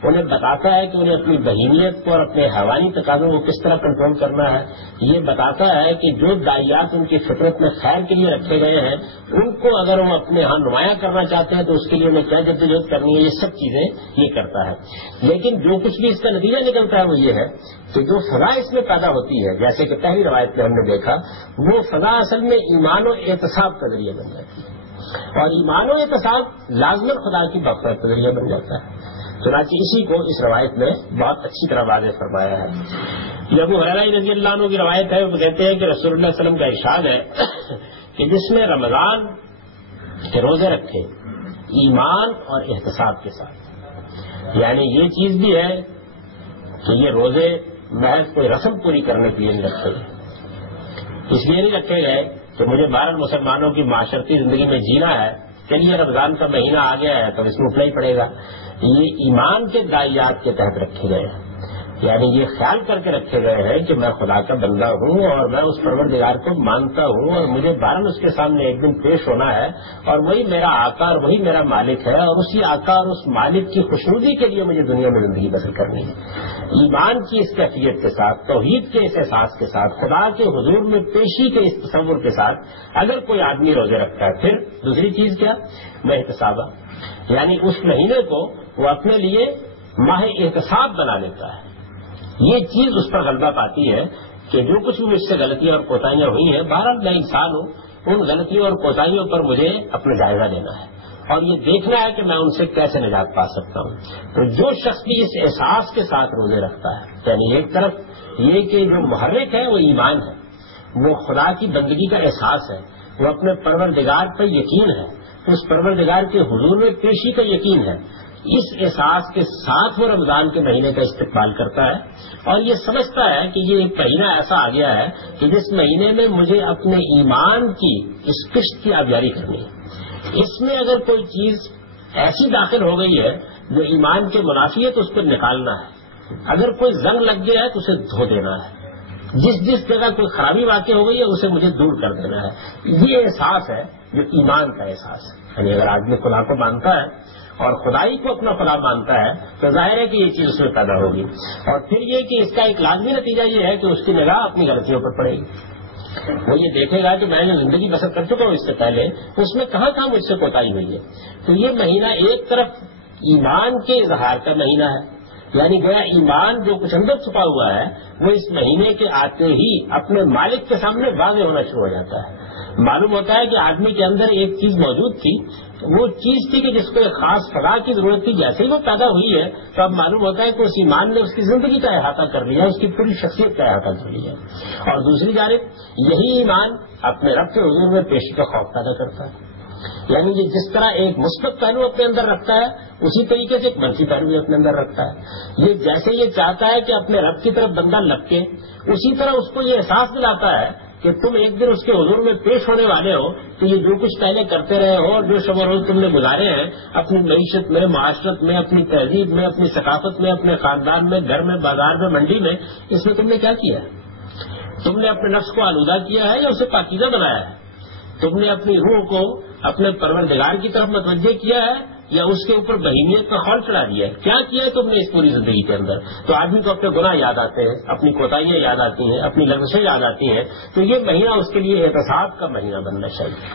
انہیں بتاتا ہے کہ انہیں اپنی بہیمیت کو اور اپنے حیوانی تقاضوں کو کس طرح کنٹرول کرنا ہے. یہ بتاتا ہے کہ جو داعیات ان کی فطرت میں خیر کے لیے رکھے گئے ہیں ان کو اگر وہ اپنے ہاں نمایاں کرنا چاہتے ہیں تو اس کے لیے انہیں کیا جدوجہد کرنی ہے. یہ سب چیزیں یہ کرتا ہے. لیکن جو کچھ بھی اس کا نتیجہ نکلتا ہے وہ یہ ہے کہ جو فضا اس میں پیدا ہوتی ہے، جیسے کہ پہلی روایت میں ہم نے دیکھا، وہ فضا اصل میں ایمان و احتساب کا ذریعہ بن جاتی ہے، اور ایمان و احتساب لازماً خدا کی مغفرت کا ذریعہ بن جاتا ہے. چنانچہ اسی کو اس روایت میں بہت اچھی طرح واضح فرمایا ہے. یہ ابو ہریرہ رضی اللہ عنہ کی روایت ہے. وہ کہتے ہیں کہ رسول اللہ علیہ وسلم کا ارشاد ہے کہ جس نے رمضان کے روزے رکھے ایمان اور احتساب کے ساتھ، یعنی یہ چیز بھی ہے کہ یہ روزے محض کوئی رسم پوری کرنے کے لیے نہیں رکھے گئے، اس لیے نہیں رکھے گئے کہ مجھے 12 مسلمانوں کی معاشرتی زندگی میں جینا ہے، چلیے رمضان کا مہینہ آ گیا ہے تو اس میں اٹھنا ہی پڑے گا. یہ ایمان کے داعیات کے تحت رکھے گئے ہیں، یعنی یہ خیال کر کے رکھے گئے ہیں کہ میں خدا کا بندہ ہوں اور میں اس پروردگار کو مانتا ہوں اور مجھے بہرحال اس کے سامنے ایک دن پیش ہونا ہے، اور وہی میرا آقا اور وہی میرا مالک ہے، اور اسی آقا اور اس مالک کی خوشنودی کے لیے مجھے دنیا میں زندگی بسر کرنی ہے. ایمان کی اس کیفیت کے ساتھ، توحید کے اس احساس کے ساتھ، خدا کے حضور میں پیشی کے اس تصور کے ساتھ اگر کوئی آدمی روزے رکھتا ہے، پھر دوسری چیز کیا، میں احتسابہ، یعنی اس مہینے کو وہ اپنے لیے ماہ احتساب بنا لیتا ہے. یہ چیز اس پر غلبہ پاتی ہے کہ جو کچھ بھی مجھ سے غلطیاں اور کوتاہیاں ہوئی ہیں، بہرحال میں انسان ہوں، ان غلطیوں اور کوتاہیوں پر مجھے اپنا جائزہ لینا ہے اور یہ دیکھنا ہے کہ میں ان سے کیسے نجات پا سکتا ہوں. تو جو شخص بھی اس احساس کے ساتھ روزے رکھتا ہے، یعنی ایک طرف یہ کہ جو محرک ہے وہ ایمان ہے، وہ خدا کی بندگی کا احساس ہے، وہ اپنے پروردگار پر یقین ہے، اس پروردگار کے حضور میں پیشی کا یقین ہے، اس احساس کے ساتھ وہ رمضان کے مہینے کا استقبال کرتا ہے اور یہ سمجھتا ہے کہ یہ ایک مہینہ ایسا آ گیا ہے کہ جس مہینے میں مجھے اپنے ایمان کی اس قسط کی آبیاری کرنی ہے. اس میں اگر کوئی چیز ایسی داخل ہو گئی ہے جو ایمان کے منافی ہے تو اس کو نکالنا ہے، اگر کوئی زنگ لگ گیا ہے تو اسے دھو دینا ہے، جس جگہ کوئی خرابی واقع ہو گئی ہے اسے مجھے دور کر دینا ہے. یہ احساس ہے جو ایمان کا احساس ہے. یعنی اگر آدمی خدا کو مانتا ہے اور خدائی کو اپنا خدا مانتا ہے تو ظاہر ہے کہ یہ چیز اس میں پیدا ہوگی. اور پھر یہ کہ اس کا ایک لازمی نتیجہ یہ ہے کہ اس کی نگاہ اپنی غلطیوں پر پڑے گی. وہ یہ دیکھے گا کہ میں نے زندگی بسر کر چکا ہوں اس سے پہلے، اس میں کہاں کہاں مجھ سے کوتاہی ہوئی ہے. تو یہ مہینہ ایک طرف ایمان کے اظہار کا مہینہ ہے، یعنی گویا ایمان جو کچھ اندر چھپا ہوا ہے وہ اس مہینے کے آتے ہی اپنے مالک کے سامنے واضح ہونا شروع ہو جاتا ہے. معلوم ہوتا ہے کہ آدمی کے اندر ایک چیز موجود تھی، وہ چیز تھی کہ جس کو ایک خاص فضا کی ضرورت تھی، جیسے ہی وہ پیدا ہوئی ہے تو اب معلوم ہوتا ہے کہ اس ایمان نے اس کی زندگی کا احاطہ کر لیا، اس کی پوری شخصیت کا احاطہ کر لیا. اور دوسری جانب یہی ایمان اپنے رب کے حضور میں پیشی کا خوف پیدا کرتا ہے. یعنی یہ جس طرح ایک مثبت پہلو اپنے اندر رکھتا ہے اسی طریقے سے ایک منفی پہلو بھی اپنے اندر رکھتا ہے. یہ جیسے یہ چاہتا ہے کہ اپنے رب کی طرف بندہ لپکے، اسی طرح اس کو یہ احساس دلاتا ہے کہ تم ایک دن اس کے حضور میں پیش ہونے والے ہو تو یہ جو کچھ پہلے کرتے رہے ہو اور جو شب و روز تم نے گزارے ہیں اپنی معیشت میں، معاشرت میں، اپنی تہذیب میں، اپنی ثقافت میں، اپنے خاندان میں، گھر میں، بازار میں، منڈی میں، اس میں تم نے کیا کیا ہے؟ تم نے اپنے نفس کو آلودہ کیا ہے یا اسے پاکیزہ بنایا ہے؟ تم نے اپنی روح کو اپنے پروردگار کی طرف متوجہ کیا ہے یا اس کے اوپر بہیمیت کا خول چڑھا دیا ہے؟ کیا کیا ہے تم نے اس پوری زندگی کے اندر؟ تو آدمی کو اپنے گناہ یاد آتے ہیں، اپنی کوتاہیاں یاد آتی ہیں، اپنی لغزشیں یاد آتی ہیں. تو یہ مہینہ اس کے لیے احتساب کا مہینہ بننا چاہیے،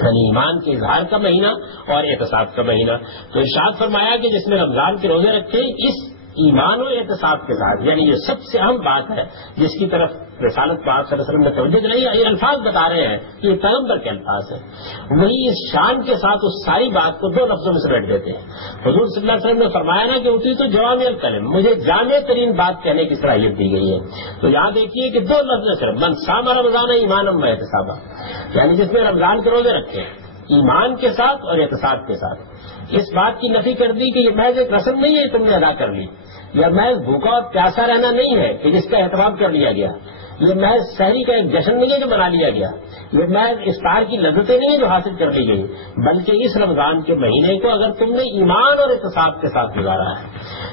یعنی ایمان کے اظہار کا مہینہ اور احتساب کا مہینہ. تو ارشاد فرمایا کہ جس نے رمضان کے روزے رکھے اس ایمان و احتساب کے ساتھ، یعنی یہ سب سے اہم بات ہے جس کی طرف رسالت پاک صلی اللہ علیہ وسلم نے توجہ دلائی. یہ الفاظ بتا رہے ہیں کہ یہ پیغمبر کے الفاظ ہیں، وہی اس شان کے ساتھ اس ساری بات کو 2 لفظوں میں سمیٹ دیتے ہیں. حضور صلی اللہ علیہ وسلم نے فرمایا نا کہ اٹھی تو جوامع الکلم، مجھے جامع ترین بات کہنے کی صلاحیت دی گئی ہے. تو یہاں دیکھیے کہ 2 لفظ صرف، من صام رمضان ایمانا و احتسابا، یعنی جس نے رمضان کے روزے رکھے ایمان کے ساتھ اور احتساب کے ساتھ. اس بات کی نفی کر دی کہ یہ محض ایک رسم نہیں ہے تم نے ادا کر لی، یا محض بھوکا اور پیاسا رہنا نہیں ہے کہ جس کا اہتمام کر لیا گیا. یہ محض شہری کا ایک جشن نہیں ہے جو منا لیا گیا، یہ محض افطار کی لذتیں نہیں ہیں جو حاصل کر لی گئی، بلکہ اس رمضان کے مہینے کو اگر تم نے ایمان اور احتساب کے ساتھ گزارا ہے،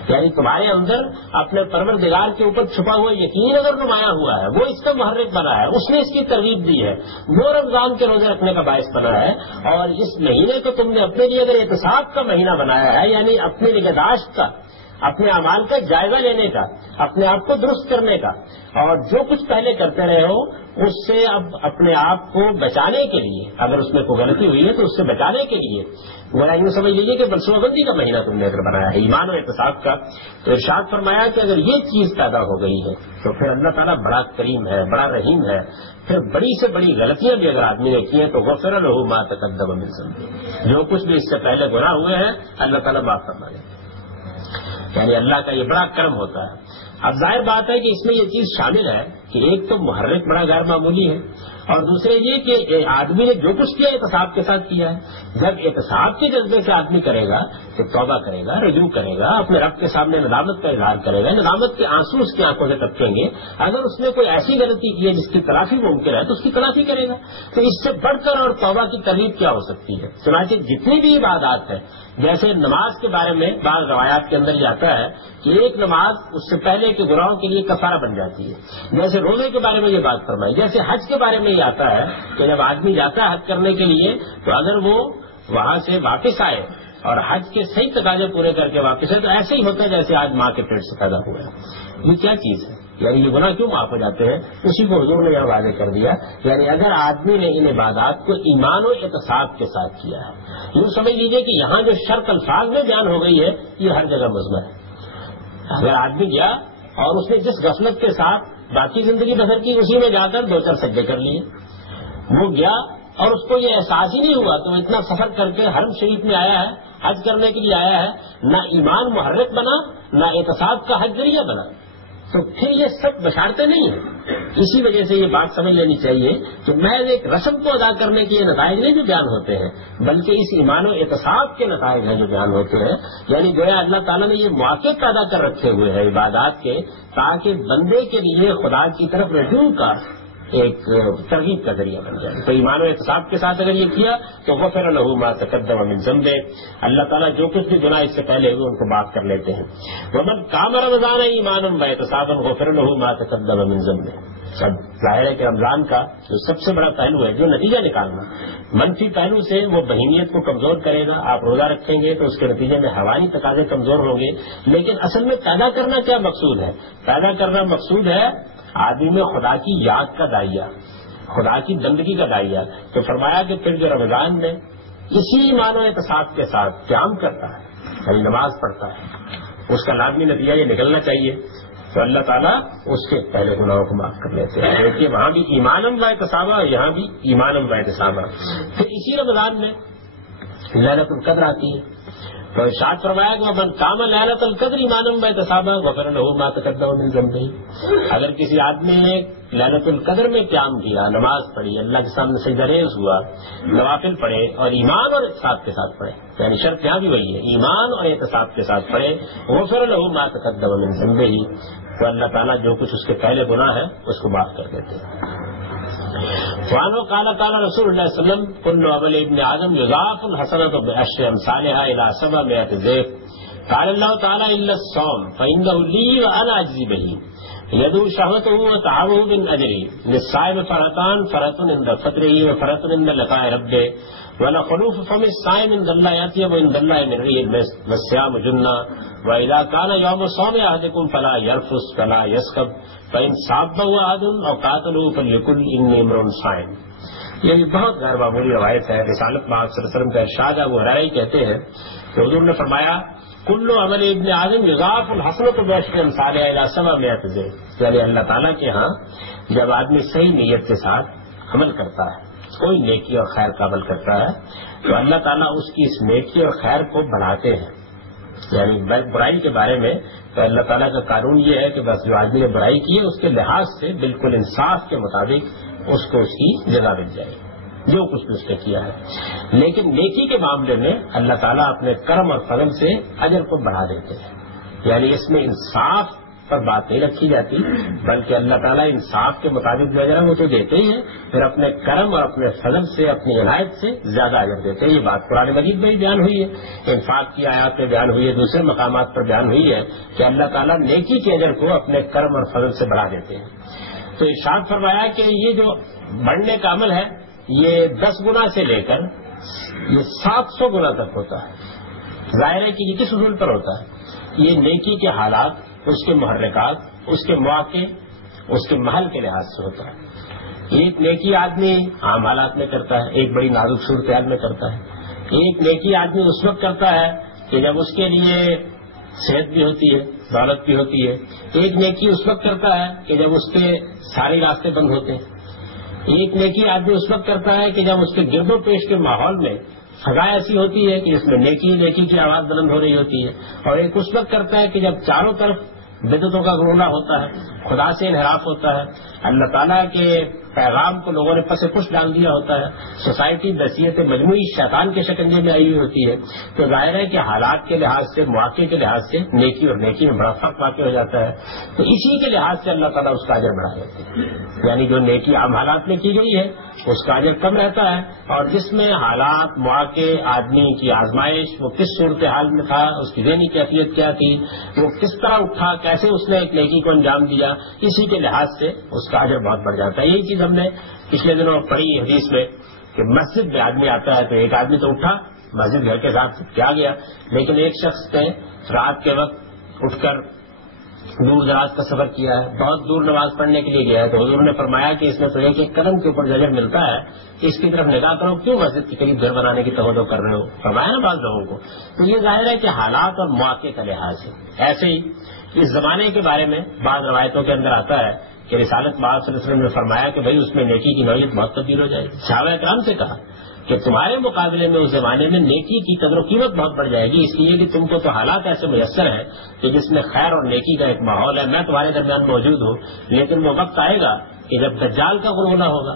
یعنی تمہارے اندر اپنے پروردگار کے اوپر چھپا ہوا یقین اگر نمایاں ہوا ہے، وہ اس کا محرک بنا ہے، اس نے اس کی ترغیب دی ہے، وہ رمضان کے روزے رکھنے کا باعث بنا ہے، اور اس مہینے کو تم نے اپنے لیے اگر احتساب کا مہینہ بنایا ہے، یعنی اپنی نگہداشت کا، اپنے اعمال کا جائزہ لینے کا، اپنے آپ کو درست کرنے کا، اور جو کچھ پہلے کرتے رہے ہو اس سے اب اپنے آپ کو بچانے کے لیے، اگر اس میں کوئی غلطی ہوئی ہے تو اس سے بچانے کے لیے میرا یوں سمجھ لیجیے کہ منصوبہ بندی کا مہینہ تم نے اگر بنایا ہے ایمان و احتساب کا، تو ارشاد فرمایا کہ اگر یہ چیز پیدا ہو گئی ہے تو پھر اللہ تعالیٰ بڑا کریم ہے، بڑا رحیم ہے، پھر بڑی سے بڑی غلطیاں بھی اگر آدمی نے کی ہیں تو غفر لہ ما تقدم من ذنبہ، جو کچھ بھی اس سے پہلے گناہ ہوئے ہیں اللہ تعالیٰ معاف فرما دیتے ہیں۔ یعنی اللہ کا یہ بڑا کرم ہوتا ہے۔ اب ظاہر بات ہے کہ اس میں یہ چیز شامل ہے کہ ایک تو محرک بڑا غیر معمولی ہے، اور دوسرے یہ کہ آدمی نے جو کچھ کیا احتساب کے ساتھ کیا ہے۔ جب احتساب کے جذبے سے آدمی کرے گا تو توبہ کرے گا، رجوع کرے گا، اپنے رب کے سامنے ندامت کا اظہار کرے گا، ندامت کے آنسو اس کی آنکھوں سے ٹپکیں گے، اگر اس نے کوئی ایسی غلطی کی ہے جس کی تلافی ممکن ہے تو اس کی تلافی کرے گا۔ تو اس سے بڑھ کر اور توبہ کی ترغیب کیا ہو سکتی ہے؟ چنانچہ جتنی بھی عبادات ہے، جیسے نماز کے بارے میں بعض روایات کے اندر یہ آتا ہے کہ ایک نماز اس سے پہلے کے گناہوں کے لیے کفارہ بن جاتی ہے، جیسے روزے کے بارے میں یہ بات فرمائی، جیسے حج کے بارے میں یہ آتا ہے کہ جب آدمی جاتا ہے حج کرنے کے لیے تو اگر وہ وہاں سے واپس آئے اور حج کے صحیح تقاضے پورے کر کے واپس آئے تو ایسے ہی ہوتا ہے جیسے آج ماں کے پیٹ سے پیدا ہوا ہے۔ یہ کیا چیز ہے؟ یعنی یہ گناہ کیوں معاف ہو جاتے ہیں؟ اسی کو حضور نے یہاں واضح کر دیا، یعنی اگر آدمی نے ان عبادات کو ایمان و احتساب کے ساتھ کیا ہے، یوں سمجھ لیجئے کہ یہاں جو شرط الفاظ میں بیان ہو گئی ہے یہ ہر جگہ مضمر ہے۔ اگر آدمی گیا اور اس نے جس غفلت کے ساتھ باقی زندگی بسر کی اسی میں جا کر 2-4 سجدے کر لیے، وہ گیا اور اس کو یہ احساس ہی نہیں ہوا تو اتنا سفر کر کے حرم شریف میں آیا ہے، حج کرنے کے لیے آیا ہے، نہ ایمان محرک بنا نہ احتساب کا حج ذریعہ بنا، تو پھر یہ سب بشارتیں نہیں ہیں۔ اسی وجہ سے یہ بات سمجھ لینی چاہیے کہ محض ایک رسم کو ادا کرنے کے یہ نتائج نہیں جو بیان ہوتے ہیں، بلکہ اس ایمان و احتساب کے نتائج ہیں جو بیان ہوتے ہیں۔ یعنی گویا اللہ تعالیٰ نے یہ مواقع پیدا کر رکھے ہوئے ہیں عبادات کے، تاکہ بندے کے لیے خدا کی طرف رجوع کا ایک ترغیب کا ذریعہ بن جائے۔ تو ایمان و احتساب کے ساتھ اگر یہ کیا تو غفر لہ ما تقدم من ذنبہ، اللہ تعالیٰ جو کچھ بھی گناہ اس سے پہلے ہوئے ان کو معاف کر لیتے ہیں۔ ومن قام رمضان ایمانا واحتسابا غفر لہ ما تقدم من ذنبہ۔ سب ظاہر ہے کہ رمضان کا جو سب سے بڑا پہلو ہے جو نتیجہ نکالنا، منفی پہلو سے وہ بہیمیت کو کمزور کرے گا۔ آپ روزہ رکھیں گے تو اس کے نتیجے میں حوالی تقاضے کمزور ہوں گے، لیکن اصل میں پیدا کرنا کیا مقصود ہے؟ پیدا کرنا مقصود ہے آدمی میں خدا کی یاد کا دائیا، خدا کی بندگی کا دائیا۔ تو فرمایا کہ پھر جو رمضان میں اسی ایمان و احتساب کے ساتھ قیام کرتا ہے، یعنی نماز پڑھتا ہے، اس کا لازمی نتیجہ یہ نکلنا چاہیے تو اللہ تعالیٰ اس کے پہلے گناہوں کو معاف کر لیتے ہیں۔ دیکھیے وہاں بھی ایمانم و احتسابا، یہاں بھی ایمانم و احتسابا۔ پھر اسی رمضان میں لیلۃ القدر آتی ہے تو ارشاد فرمایا کہ من قام لیلۃ القدر ایمانا واحتسابا غفر لہ ما تقدم من ذنبہ۔ اگر کسی آدمی نے لیلۃ القدر میں قیام کیا، نماز پڑھی، اللہ کے سامنے سجدہ ریز ہوا، نوافل پڑھے اور ایمان اور احتساب کے ساتھ پڑھے، یعنی شرط یہاں بھی وہی ہے، ایمان اور احتساب کے ساتھ پڑھے، غفر لہ ما تقدم من ذنبہ، تو اللہ تعالیٰ جو کچھ اس کے پہلے گناہ ہے اس کو معاف کر دیتے ہیں۔ وعنہ قال قال رسول اللہ صلی اللہ علیہ وسلم كل عمل ابن آدم يضاعف الحسنة بعشر أمثالها إلى 700 ضعف قال الله تعالى إلا الصوم فإنه لي وأنا أجزي به يدعو شهوته وتعبه من أجري للصائم فرحتان فرحة عند فطره وفرحة عند لقاء ربه ولخلوف فم الصائم عند الله أطيب عند الله من ريح المسك والصيام جنة وإذا كان يوم صوم أحدكم فلا يرفث ولا يسخب فإن صابه أحد أو قاتله فليقل إني امرؤ صائم۔ یہ بہت غیر معمولی روایت ہے۔ رسالت میں آپ صلی اللہ علیہ وسلم کا ارشاد ابو ہریرہ کہتے ہیں کہ حضور نے فرمایا کل عمل ابن آدم یضاعف الحسنة بعشر أمثالها إلى 700 ضعف، یعنی اللہ تعالیٰ کے ہاں جب آدمی صحیح نیت کے ساتھ عمل کرتا ہے، کوئی نیکی اور خیر کا عمل کرتا ہے تو اللہ تعالیٰ اس کی اس نیکی اور خیر کو بڑھاتے ہیں۔ یعنی برائی کے بارے میں تو اللہ تعالیٰ کا قانون یہ ہے کہ بس جو آدمی نے برائی کی ہے اس کے لحاظ سے بالکل انصاف کے مطابق اس کو اس کی جزا مل جائے جو کچھ بھی اس نے کیا ہے، لیکن نیکی کے معاملے میں اللہ تعالیٰ اپنے کرم اور فضل سے اجر کو بڑھا دیتے ہیں، یعنی اس میں انصاف پر بات نہیں رکھی جاتی، بلکہ اللہ تعالیٰ انصاف کے مطابق جو اجر ہے وہ تو دیتے ہی ہیں، پھر اپنے کرم اور اپنے فضل سے اپنی عنایت سے زیادہ اجر دیتے ہیں. یہ بات قرآن مجید میں بھی بیان ہوئی ہے، انفاق کی آیات میں بیان ہوئی ہے، دوسرے مقامات پر بیان ہوئی ہے کہ اللہ تعالیٰ نیکی کے اجر کو اپنے کرم اور فضل سے بڑھا دیتے ہیں. تو ارشاد فرمایا کہ یہ جو بڑھنے کا عمل ہے یہ 10 گنا سے لے کر یہ 700 گنا تک ہوتا ہے. ظاہر ہے کہ یہ کس اصول پر ہوتا ہے؟ یہ نیکی کے حالات، اس کے محرکات، اس کے مواقع، اس کے محل کے لحاظ سے ہوتا ہے. ایک نیکی آدمی عام حالات میں کرتا ہے، ایک بڑی نازک صورتحال میں کرتا ہے. ایک نیکی آدمی اس وقت کرتا ہے کہ جب اس کے لیے صحت بھی ہوتی ہے، دولت بھی ہوتی ہے. ایک نیکی اس وقت کرتا ہے کہ جب اس کے سارے راستے بند ہوتے ہیں. ایک نیکی آدمی اس وقت کرتا ہے کہ جب اس کے گرد و پیش کے ماحول میں فضا ایسی ہوتی ہے کہ جس میں نیکی کی آواز بلند ہو رہی ہوتی ہے. اور ایک اس وقت کرتا ہے کہ جب چاروں طرف بدعتوں کا غرولہ ہوتا ہے، خدا سے انحراف ہوتا ہے، اللہ تعالیٰ کے پیغام کو لوگوں نے پس پش ڈال دیا ہوتا ہے، سوسائٹی بصیرت مجموعی شیطان کے شکنجے میں آئی ہوئی ہوتی ہے. تو ظاہر ہے کہ حالات کے لحاظ سے، مواقع کے لحاظ سے نیکی اور نیکی میں بڑا فرق واقع ہو جاتا ہے. تو اسی کے لحاظ سے اللہ تعالیٰ اس کا اجر بڑھا دیتے ہیں. یعنی جو نیکی عام حالات میں کی گئی ہے اس کا اجر کم رہتا ہے، اور جس میں حالات، مواقع، آدمی کی آزمائش، وہ کس صورتحال میں تھا، اس کی ذہنی کیفیت کیا تھی، وہ کس طرح اٹھا، کیسے اس نے ایک نیکی کو انجام دیا، اسی کے لحاظ سے اس کا اجر بہت بڑھ جاتا ہے. یہی چیز ہم نے پچھلے دنوں پڑھی حدیث میں کہ مسجد میں آدمی آتا ہے تو ایک آدمی تو اٹھا، مسجد گھر کے ساتھ کیا گیا، لیکن ایک شخص نے رات کے وقت اٹھ کر دور دراز کا سفر کیا ہے، بہت دور نماز پڑھنے کے لیے گیا ہے. تو حضور نے فرمایا کہ اس میں تو ایک ایک قدم کے اوپر جو اجر ملتا ہے اس کی طرف نگاہ کرو، کیوں مسجد کے قریب گھر بنانے کی توجہ کر رہے ہو، فرمایا نا بعض لوگوں کو. تو یہ ظاہر ہے کہ حالات اور مواقع کا لحاظ ہے. ایسے ہی اس زمانے کے بارے میں بعض روایتوں کے اندر آتا ہے کہ رسالت پاک صلی اللہ علیہ وسلم نے فرمایا کہ بھائی اس میں نیکی کی نوعیت بہت تبدیل ہو جائے گی. صحابہ کرام سے کہا کہ تمہارے مقابلے میں اس زمانے میں نیکی کی قدر و قیمت بہت بڑھ جائے گی، اس لیے کہ تم کو تو حالات ایسے میسر ہیں کہ جس میں خیر اور نیکی کا ایک ماحول ہے. میں تمہارے درمیان موجود ہوں، لیکن وہ وقت آئے گا کہ جب دجال کا غلغلہ ہوگا،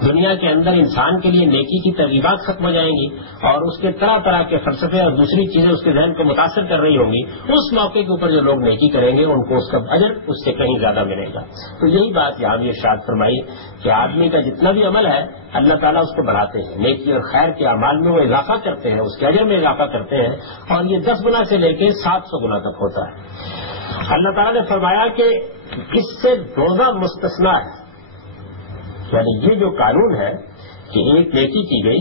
دنیا کے اندر انسان کے لیے نیکی کی ترغیبات ختم ہو جائیں گی اور اس کے طرح طرح کے فلسفے اور دوسری چیزیں اس کے ذہن کو متاثر کر رہی ہوں گی. اس موقع کے اوپر جو لوگ نیکی کریں گے ان کو اس کا اجر اس سے کہیں زیادہ ملے گا. تو یہی بات یہاں بھی ارشاد فرمائی کہ آدمی کا جتنا بھی عمل ہے اللہ تعالیٰ اس کو بڑھاتے ہیں. نیکی اور خیر کے اعمال میں وہ اضافہ کرتے ہیں، اس کے اجر میں اضافہ کرتے ہیں، اور یہ 10 گنا سے لے کے 700 گنا تک ہوتا ہے. اللہ تعالیٰ نے فرمایا کہ اس سے روزہ مستثنا ہے. یعنی یہ جو قانون ہے کہ ایک نیکی کی گئی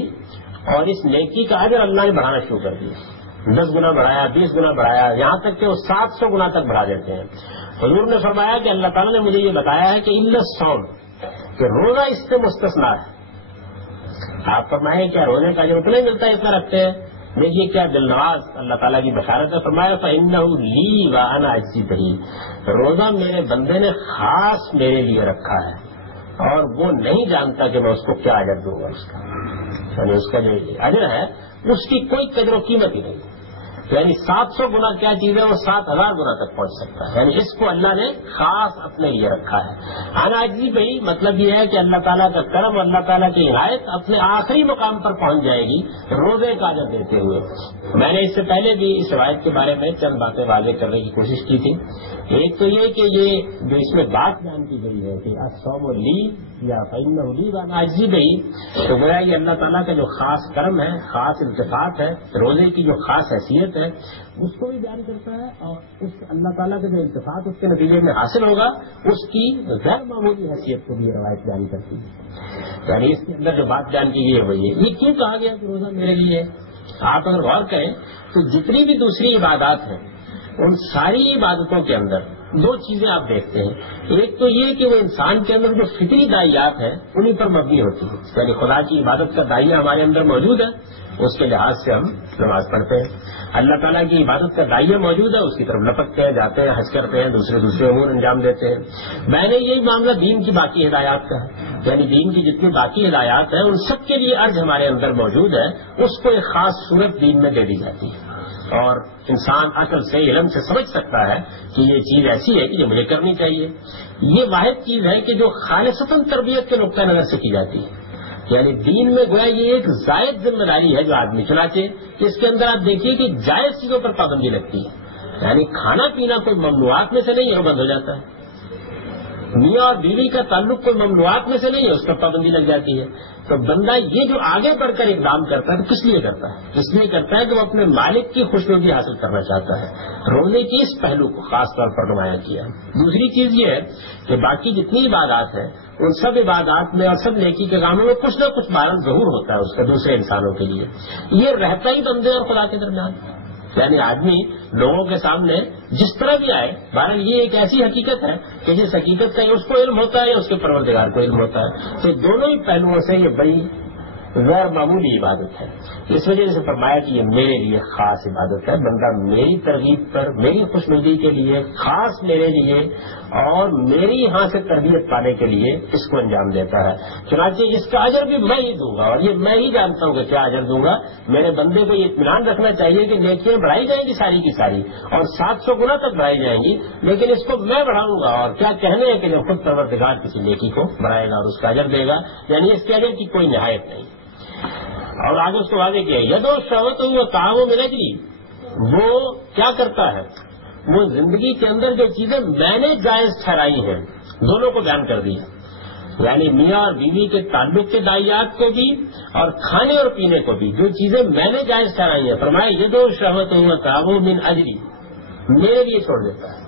اور اس نیکی کا اجر اللہ نے بڑھانا شروع کر دیا، 10 گنا بڑھایا، 20 گنا بڑھایا، یہاں تک کہ وہ 700 گنا تک بڑھا دیتے ہیں. حضور نے فرمایا کہ اللہ تعالیٰ نے مجھے یہ بتایا ہے کہ الا الصوم، کہ روزہ اس سے مستثنا ہے. آپ فرمائیں کیا روزے کا اجر اتنا ہی ملتا ہے اتنا رکھتے ہیں؟ دیکھیے کیا دل نواز اللہ تعالیٰ کی بشارت ہے. فرمایا فإنہ لی وأنا أجزی بہ، روزہ میرے بندے نے خاص میرے لیے رکھا ہے اور وہ نہیں جانتا کہ میں اس کو کیا اجر دوں گا. اس کا یعنی اس کا جو اجر ہے اس کی کوئی قدر و قیمت ہی نہیں. یعنی 700 گنا کیا چیز ہے وہ 7000 گنا تک پہنچ سکتا ہے. یعنی اس کو اللہ نے خاص اپنے لیے رکھا ہے. عاجزی بھائی مطلب یہ ہے کہ اللہ تعالیٰ کا کرم، اللہ تعالیٰ کی عنایت اپنے آخری مقام پر پہنچ جائے گی روزے کا اجر دیتے ہوئے. میں نے اس سے پہلے بھی اس روایت کے بارے میں چند باتیں واضح کرنے کی کوشش کی تھی. ایک تو یہ کہ یہ جو اس میں بات بیان کی گئی ہے کہ الصوم لی یا فإنہ لی وأنا أجزی بہ، تو گویا یہ اللہ تعالیٰ کا جو خاص کرم ہے، خاص التفات ہے، روزے کی جو خاص حیثیت ہے اس کو بھی بیان کرتا ہے، اور اس اللہ تعالیٰ کا جو التفات اس کے نتیجے میں حاصل ہوگا اس کی غیر معمولی حیثیت کو بھی یہ روایت بیان کرتی ہے. یعنی اس کے اندر جو بات بیان کی گئی ہے وہ یہ کیوں کہا گیا کہ روزہ میرے لیے. آپ اگر غور کریں تو جتنی بھی دوسری عبادات ہیں ان ساری عبادتوں کے اندر 2 چیزیں آپ دیکھتے ہیں. ایک تو یہ کہ وہ انسان کے اندر جو فطری داعیات ہیں انہی پر مبنی ہوتی ہے. یعنی خدا کی عبادت کا داعیہ ہمارے اندر موجود ہے، اس کے لحاظ سے ہم نماز پڑھتے ہیں. اللہ تعالیٰ کی عبادت کا داعیہ موجود ہے، اس کی طرف لپکتے ہیں، جاتے ہیں، حج کرتے ہیں، دوسرے امور انجام دیتے ہیں. میں نے یہی معاملہ دین کی باقی ہدایات کا ہے. یعنی دین کی جتنی باقی ہدایات ہیں ان سب کے لیے عرض ہمارے اندر موجود ہے، اس کو ایک خاص صورت دین میں دے دی جاتی ہے اور انسان عقل سے، علم سے سمجھ سکتا ہے کہ یہ چیز ایسی ہے کہ یہ مجھے کرنی چاہیے. یہ واحد چیز ہے کہ جو خالصتاً تربیت کے نقطۂ نظر سے کی جاتی ہے. یعنی دین میں گویا یہ ایک زائد ذمہ داری ہے جو آدمی، چنانچہ اس کے اندر آپ دیکھیے کہ جائز چیزوں پر پابندی لگتی ہے. یعنی کھانا پینا کوئی ممنوعات میں سے نہیں ہے، وہ بند ہو جاتا ہے. میاں اور بیوی کا تعلق کوئی ممنوعات میں سے نہیں ہے، اس پر پابندی لگ جاتی ہے. تو بندہ یہ جو آگے بڑھ کر اقدام کرتا ہے تو کس لیے کرتا ہے؟ اس لیے کرتا ہے کہ وہ اپنے مالک کی خوشنودی حاصل کرنا چاہتا ہے. روزے کی اس پہلو کو خاص طور پر نمایاں کیا. دوسری چیز یہ ہے کہ باقی جتنی عبادات ہیں ان سب عبادات میں اور سب نیکی کے کاموں میں کچھ نہ کچھ بارن ضرور ہوتا ہے اس کا دوسرے انسانوں کے لیے. یہ رہتا ہی بندے اور خدا کے درمیان. یعنی آدمی لوگوں کے سامنے جس طرح بھی آئے، بہرحال یہ ایک ایسی حقیقت ہے کہ جس حقیقت کا اس کو علم ہوتا ہے یا اس کے پروردگار کو علم ہوتا ہے. تو دونوں ہی پہلوؤں سے یہ بڑی غیر معمولی عبادت ہے. اس وجہ سے فرمایا کہ یہ میرے لیے خاص عبادت ہے. بندہ میری ترغیب پر، میری خوشنودی کے لیے، خاص میرے لیے اور میری یہاں سے تربیت پانے کے لیے اس کو انجام دیتا ہے. چنانچہ اس کا اجر بھی میں ہی دوں گا، اور یہ میں ہی جانتا ہوں کہ کیا اجر دوں گا. میرے بندے کو یہ اطمینان رکھنا چاہیے کہ نیکیاں بڑھائی جائیں گی ساری کی ساری، اور 700 گنا تک بڑھائی جائیں گی، لیکن اس کو میں بڑھاؤں گا. اور کیا کہنے ہیں کہ جب خود پروردگار کسی نیکی کو بڑھائے گا اور اس کا اجر دے گا، یعنی اس کے اجر کی کوئی نہایت نہیں. اور آگے اس کو واضح کیا یدو شہوت وہ کام و ملجلی، وہ کیا کرتا ہے، وہ زندگی کے اندر جو چیزیں میں نے جائز ٹھہرائی ہیں دونوں کو بیان کر دیا. یعنی میاں اور بیوی کے تعلق کے دائیات کو بھی اور کھانے اور پینے کو بھی، جو چیزیں میں نے جائز ٹھہرائی ہیں، فرمایا یدو شہوت وہ کام و من اجری، میرے لیے چھوڑ دیتا ہے.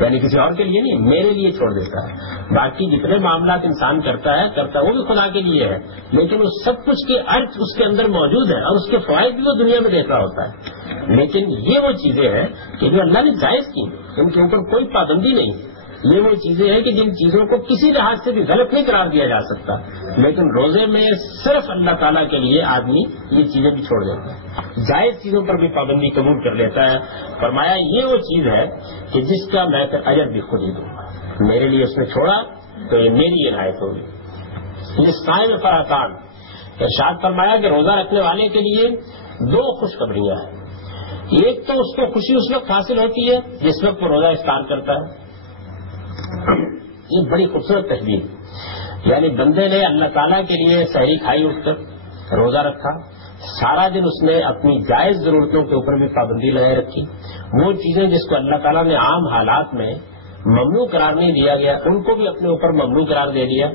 یعنی کسی اور کے لیے نہیں، میرے لیے چھوڑ دیتا ہے. باقی جتنے معاملات انسان کرتا ہے وہ بھی خدا کے لیے ہے، لیکن اس سب کچھ کے ارتھ اس کے اندر موجود ہیں اور اس کے فوائد بھی وہ دنیا میں دیکھ رہا ہوتا ہے. لیکن یہ وہ چیزیں ہیں کہ جو اللہ نے جائز کی، ان کے اوپر کوئی پابندی نہیں. یہ وہ چیزیں ہیں کہ جن چیزوں کو کسی لحاظ سے بھی غلط نہیں قرار دیا جا سکتا، لیکن روزے میں صرف اللہ تعالیٰ کے لیے آدمی یہ چیزیں بھی چھوڑ دیتا ہے، جائز چیزوں پر بھی پابندی قبول کر لیتا ہے. فرمایا یہ وہ چیز ہے کہ جس کا میں اجر بھی خود ہی دوں گا. میرے لیے اس نے چھوڑا تو یہ میری عنایت ہوگی. یہ صائم فرحتان، ارشاد فرمایا کہ روزہ رکھنے والے کے لیے 2 خوشخبریاں ہیں. ایک تو اس کو خوشی اس وقت حاصل ہوتی ہے جس وقت وہ روزہ افطار کرتا ہے. یہ بڑی خوبصورت تشبیہ. یعنی بندے نے اللہ تعالیٰ کے لیے سحری کھائی، اٹھ کر روزہ رکھا، سارا دن اس نے اپنی جائز ضرورتوں کے اوپر بھی پابندی لگائے رکھی. وہ چیزیں جس کو اللہ تعالیٰ نے عام حالات میں ممنوع قرار نہیں دیا گیا ان کو بھی اپنے اوپر ممنوع قرار دے دیا.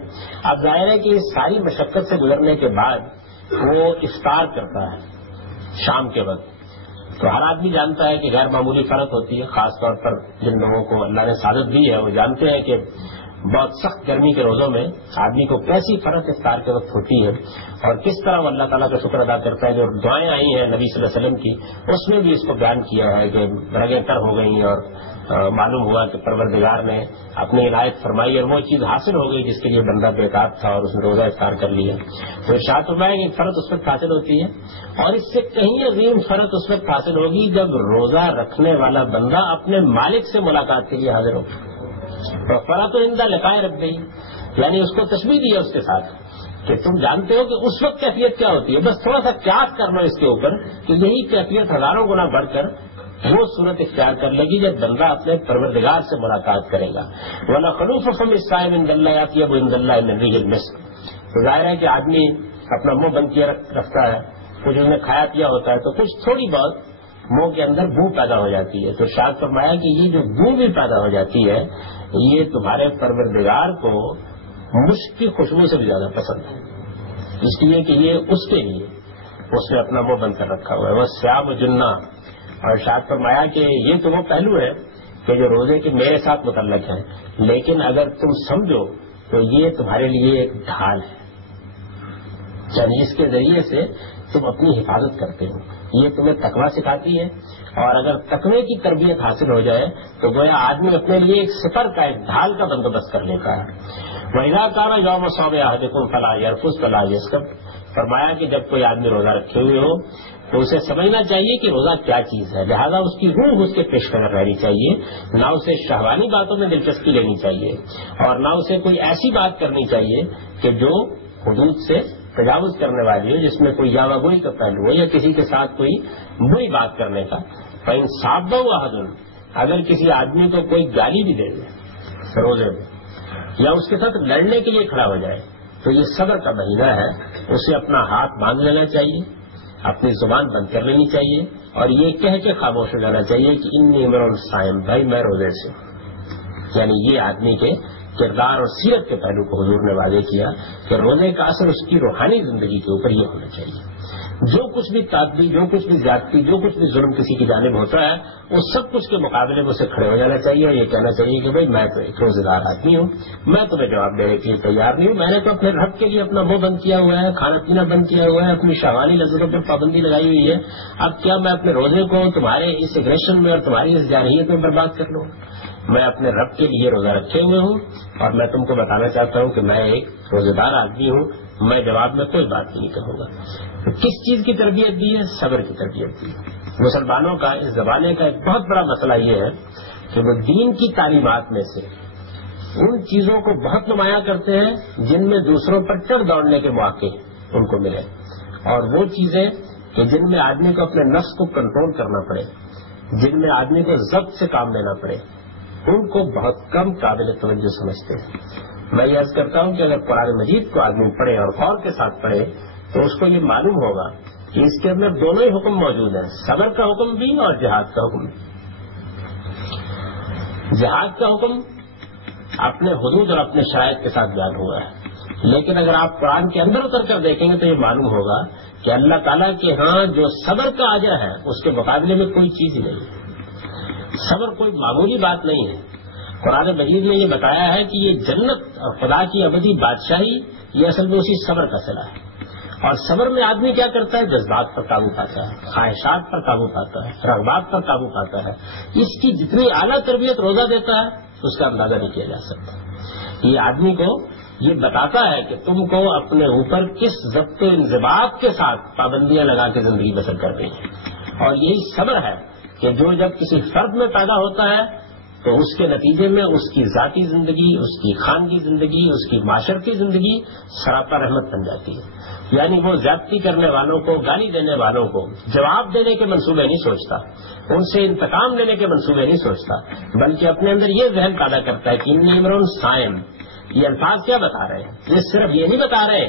اب ظاہر ہے کہ اس ساری مشقت سے گزرنے کے بعد وہ افطار کرتا ہے شام کے وقت. تو ہر آدمی جانتا ہے کہ غیر معمولی فرق ہوتی ہے، خاص طور پر جن لوگوں کو اللہ نے سعادت دی ہے وہ جانتے ہیں کہ بہت سخت گرمی کے روزوں میں آدمی کو کیسی فرق افطار کے وقت ہوتی ہے، اور کس طرح وہ اللہ تعالیٰ کا شکر ادا کرتا ہے. جو دعائیں آئی ہیں نبی صلی اللہ علیہ وسلم کی، اس میں بھی اس کو بیان کیا ہے کہ رگیں تر ہو گئیں اور معلوم ہوا کہ پروردگار نے اپنی عنایت فرمائی اور وہ چیز حاصل ہو گئی جس کے لیے بندہ بےتاب تھا اور اس نے روزہ افطار کر لیا. تو ارشاد فرمایا کہ فرق اس وقت حاصل ہوتی ہے، اور اس سے کہیں عظیم فرق اس وقت حاصل ہوگی جب روزہ رکھنے والا بندہ اپنے مالک سے ملاقات کے لیے حاضر ہو. فرق تو لقائے رکھ گئی، یعنی اس کو تشبیہ دیا اس کے ساتھ کہ تم جانتے ہو کہ اس وقت کیفیت کیا ہوتی ہے. بس تھوڑا سا قیاس کر لو اس کے اوپر کہ یہی کیفیت ہزاروں گنا بڑھ کر وہ صورت اختیار کر لے گی جب بندہ اپنے پروردگار سے ملاقات کرے گا. وَلَا خَلُوفُ فَمِ الصَّائِمِ عِندَ اللَّهِ أَطْيَبُ عِندَ اللَّهِ مِنْ رِيحِ الْمِسْكِ. تو ظاہر ہے کہ آدمی اپنا منہ بند کیے رکھتا ہے، کچھ اس نے کھایا پیا ہوتا ہے تو کچھ تھوڑی بہت منہ کے اندر بو پیدا ہو جاتی ہے. تو ارشاد فرمایا کہ یہ جو بو بھی پیدا ہو جاتی ہے یہ تمہارے پروردگار کو مشک کی خوشبو سے بھی زیادہ پسند ہے، اس لیے کہ یہ اس کے لیے اس نے اپنا منہ بند کر رکھا ہوا ہے. وہ سیاب و جنہ. اور ارشاد فرمایا کہ یہ تو وہ پہلو ہے کہ جو روزے کے میرے ساتھ متعلق ہے، لیکن اگر تم سمجھو تو یہ تمہارے لیے ایک ڈھال ہے، یعنی اس کے ذریعے سے تم اپنی حفاظت کرتے ہو. یہ تمہیں تقویٰ سکھاتی ہے، اور اگر تقوی کی تربیت حاصل ہو جائے تو گویا آدمی اپنے لیے ایک سپر کا، ایک ڈھال کا بندوبست کر لیتا ہے. وَإِذَا كَانَ يَوْمُ صَوْمِ أَحَدِكُمْ فَلَا يَرْفُثْ وَلَا يَسْخَبْ. فرمایا کہ جب کوئی آدمی روزہ رکھے ہوئے ہو تو اسے سمجھنا چاہیے کہ روزہ کیا چیز ہے، لہذا اس کی روح اس کے پیش نظر رہنی چاہیے. نہ اسے شہوانی باتوں میں دلچسپی لینی چاہیے، اور نہ اسے کوئی ایسی بات کرنی چاہیے کہ جو حدود سے تجاوز کرنے والی ہو، جس میں کوئی یاوہ گوئی کا پہلو ہو یا کسی کے ساتھ کوئی بری بات کرنے کا. فَإِن صَابَّهُ أَحَدٌ. اگر کسی آدمی کو کوئی گالی بھی دے دے روزے میں یا اس کے ساتھ لڑنے کے لیے کھڑا ہو جائے تو یہ صبر کا مہینہ ہے. اسے اپنا ہاتھ باندھ لینا چاہیے، اپنی زبان بند کر لینی چاہیے، اور یہ کہہ کے خاموش ہو جانا چاہیے کہ انی امرؤ صائم، بھائی میں روزے سے ہوں۔ یعنی یہ آدمی کے کردار اور سیرت کے پہلو کو حضور نے واضح کیا کہ روزے کا اثر اس کی روحانی زندگی کے اوپر یہ ہونا چاہیے۔ جو کچھ بھی تعدی، جو کچھ بھی زیادتی، جو کچھ بھی ظلم کسی کی جانب ہوتا ہے، اس سب کچھ کے مقابلے میں اسے کھڑے ہو جانا چاہیے اور یہ کہنا چاہیے کہ بھائی میں تو ایک روزے دار آدمی ہوں، میں تمہیں جواب دینے کے لیے تیار نہیں ہوں، میں نے تو اپنے رب کے لیے اپنا منہ بند کیا ہوا ہے، کھانا پینا بند کیا ہوا ہے، اپنی شہوانی لذتوں پر پابندی لگائی ہوئی ہے، اب کیا میں اپنے روزے کو تمہارے اس ایگریشن میں اور تمہاری اس جارحیت میں برباد کر لوں؟ میں اپنے رب کے لیے روزہ رکھے ہوئے ہوں اور میں تم کو بتانا چاہتا ہوں کہ میں ایک روزے دار آدمی ہوں، میں جواب میں کوئی بات نہیں کہوں گا۔ کس چیز کی تربیت دی ہے؟ صبر کی تربیت دی ہے۔ مسلمانوں کا اس زمانے کا ایک بہت بڑا مسئلہ یہ ہے کہ وہ دین کی تعلیمات میں سے ان چیزوں کو بہت نمایاں کرتے ہیں جن میں دوسروں پر چڑھ دوڑنے کے مواقع ان کو ملے، اور وہ چیزیں کہ جن میں آدمی کو اپنے نفس کو کنٹرول کرنا پڑے، جن میں آدمی کو ضبط سے کام لینا پڑے، ان کو بہت کم قابل توجہ سمجھتے ہیں۔ میں یہ عرض کرتا ہوں کہ اگر قرآن مجید کو آدمی پڑھے اور غور کے ساتھ پڑھے تو اس کو یہ معلوم ہوگا کہ اس کے اندر دونوں ہی حکم موجود ہیں، صبر کا حکم بھی اور جہاد کا حکم بھی۔ جہاد کا حکم اپنے حدود اور اپنے شرائط کے ساتھ بیان ہوا ہے، لیکن اگر آپ قرآن کے اندر اتر کر دیکھیں گے تو یہ معلوم ہوگا کہ اللہ تعالیٰ کے ہاں جو صبر کا اجر ہے اس کے مقابلے میں کوئی چیز نہیں ہے۔ صبر کوئی معمولی بات نہیں ہے۔ قرآن مجید نے یہ بتایا ہے کہ یہ جنت اور خدا کی ابدی بادشاہی یہ اصل میں اسی صبر کا صلہ ہے، اور صبر میں آدمی کیا کرتا ہے؟ جذبات پر قابو پاتا ہے، خواہشات پر قابو پاتا ہے، رغبات پر قابو پاتا ہے۔ اس کی جتنی اعلیٰ تربیت روزہ دیتا ہے اس کا اندازہ نہیں کیا جا سکتا۔ یہ آدمی کو یہ بتاتا ہے کہ تم کو اپنے اوپر کس ضبط و انضباط کے ساتھ پابندیاں لگا کے زندگی بسر کرنی ہے، اور یہی صبر ہے کہ جو جب کسی فرد میں پیدا ہوتا ہے تو اس کے نتیجے میں اس کی ذاتی زندگی، اس کی خاندگی زندگی، اس کی معاشرتی زندگی سراپا رحمت بن جاتی ہے۔ یعنی وہ زیادتی کرنے والوں کو، گالی دینے والوں کو جواب دینے کے منصوبے نہیں سوچتا، ان سے انتقام لینے کے منصوبے نہیں سوچتا، بلکہ اپنے اندر یہ ذہن پیدا کرتا ہے کہ انی امرؤ صائم۔ یہ الفاظ کیا بتا رہے ہیں؟ یہ صرف یہ نہیں بتا رہے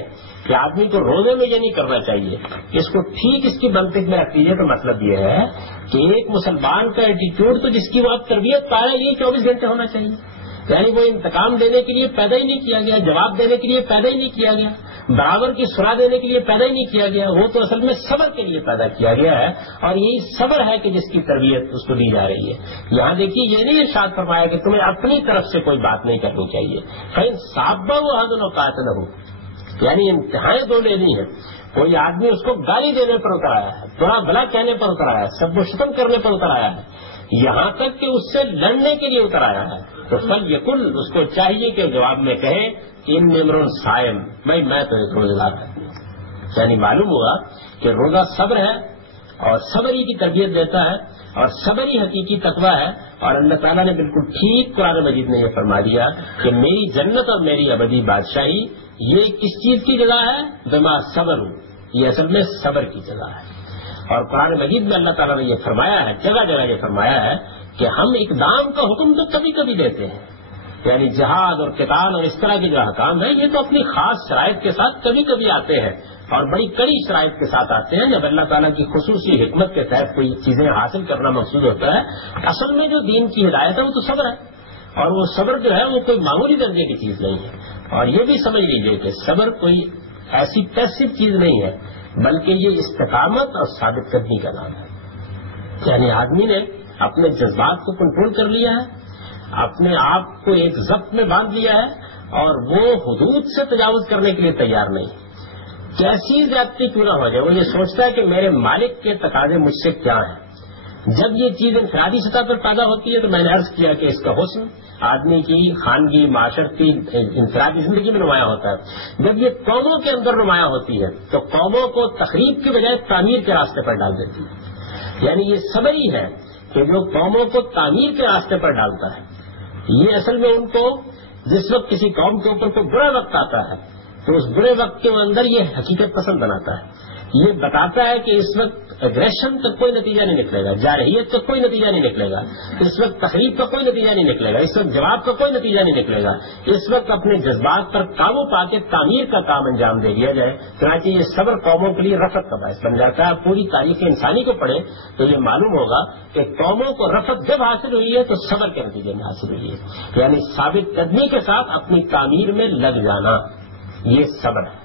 کہ آدمی کو روزے میں یہ نہیں کرنا چاہیے، اس کو ٹھیک اس کی منطق میں رکھ لیجیے تو مطلب یہ ہے کہ ایک مسلمان کا ایٹیٹیوڈ تو جس کی وہ اب تربیت پا رہے یہ 24 گھنٹے ہونا چاہیے۔ یعنی وہ انتقام دینے کے لیے پیدا ہی نہیں کیا گیا، جواب دینے کے لیے پیدا ہی نہیں کیا گیا، برابر کی صلاح دینے کے لیے پیدا ہی نہیں کیا گیا، وہ تو اصل میں صبر کے لیے پیدا کیا گیا ہے، اور یہی صبر ہے کہ جس کی تربیت اس کو دی جا رہی ہے۔ یہاں دیکھیے یہ نہیں ارشاد فرمایا کہ تمہیں اپنی طرف سے کوئی بات نہیں کرنی چاہیے، کہیں صابہ وہ حد الوقات نہ ہو، یعنی انتہائیں دو لینی ہے۔ کوئی آدمی اس کو گالی دینے پر اتر آیا ہے، برا بھلا کہنے پر اتر آیا ہے، سب و شتم کرنے پر اتر آیا ہے، یہاں تک کہ اس سے لڑنے کے لیے اتر آیا ہے، تو فل یقل اس کو چاہیے کہ جواب میں کہے کہ انی امرؤ صائم، بھائی میں تو ایک روزہ دار ہوں۔ یعنی معلوم ہوا کہ روزہ صبر ہے اور صبر ہی کی تربیت دیتا ہے، اور صبر ہی حقیقی تقویٰ ہے، اور اللہ تعالیٰ نے بالکل ٹھیک قرآن مجید میں یہ فرما دیا کہ میری جنت اور میری ابدی بادشاہی یہ کس چیز کی جگہ ہے؟ بما صبر ہوں، یہ اصل میں صبر کی جگہ ہے۔ اور قرآن مجید میں اللہ تعالیٰ نے یہ فرمایا ہے، جگہ جگہ یہ فرمایا ہے کہ ہم اقدام کا حکم تو کبھی کبھی دیتے ہیں، یعنی جہاد اور قتال اور اس طرح کے جو احکام ہیں یہ تو اپنی خاص شرائط کے ساتھ کبھی کبھی آتے ہیں، اور بڑی کڑی شرائط کے ساتھ آتے ہیں جب اللہ تعالیٰ کی خصوصی حکمت کے تحت کوئی چیزیں حاصل کرنا مقصود ہوتا ہے۔ اصل میں جو دین کی ہدایت ہے وہ تو صبر ہے، اور وہ صبر جو ہے وہ کوئی معمولی درجے کی چیز نہیں ہے۔ اور یہ بھی سمجھ لیجئے کہ صبر کوئی ایسی پیسو چیز نہیں ہے، بلکہ یہ استقامت اور ثابت قدمی کا نام ہے۔ یعنی آدمی نے اپنے جذبات کو کنٹرول کر لیا ہے، اپنے آپ کو ایک ضبط میں باندھ لیا ہے، اور وہ حدود سے تجاوز کرنے کے لیے تیار نہیں۔ کیسی زیادتی کیوں نہ ہو جائے، وہ یہ سوچتا ہے کہ میرے مالک کے تقاضے مجھ سے کیا ہیں۔ جب یہ چیز انفرادی سطح پر پیدا ہوتی ہے تو میں نے عرض کیا کہ اس کا حسن آدمی کی خانگی، معاشرتی، انفرادی زندگی میں نمایاں ہوتا ہے۔ جب یہ قوموں کے اندر نمایاں ہوتی ہے تو قوموں کو تخریب کی بجائے تعمیر کے راستے پر ڈال دیتی ہے۔ یعنی یہ صبر ہی ہے کہ جو قوموں کو تعمیر کے راستے پر ڈالتا ہے۔ یہ اصل میں ان کو جس وقت کسی قوم کے اوپر کوئی برا وقت آتا ہے تو اس برے وقت کے اندر یہ حقیقت پسند بناتا ہے یہ بتاتا ہے کہ اس وقت اگریشن تک کوئی نتیجہ نہیں نکلے گا، جارحیت تک کوئی نتیجہ نہیں نکلے گا، اس وقت تخریب کا کوئی نتیجہ نہیں نکلے گا، اس وقت جواب کا کوئی نتیجہ نہیں نکلے گا، اس وقت اپنے جذبات پر قابو پا کے تعمیر کا کام انجام دے دیا جائے۔ چنانچہ یہ صبر قوموں کے لیے رفعت کا باعث بن جاتا ہے۔ پوری تاریخ انسانی کو پڑھے تو یہ معلوم ہوگا کہ قوموں کو رفعت جب حاصل ہوئی ہے تو صبر کے نتیجے میں حاصل ہوئی ہے، یعنی ثابت قدمی کے ساتھ اپنی تعمیر میں لگ جانا، یہ صبر ہے۔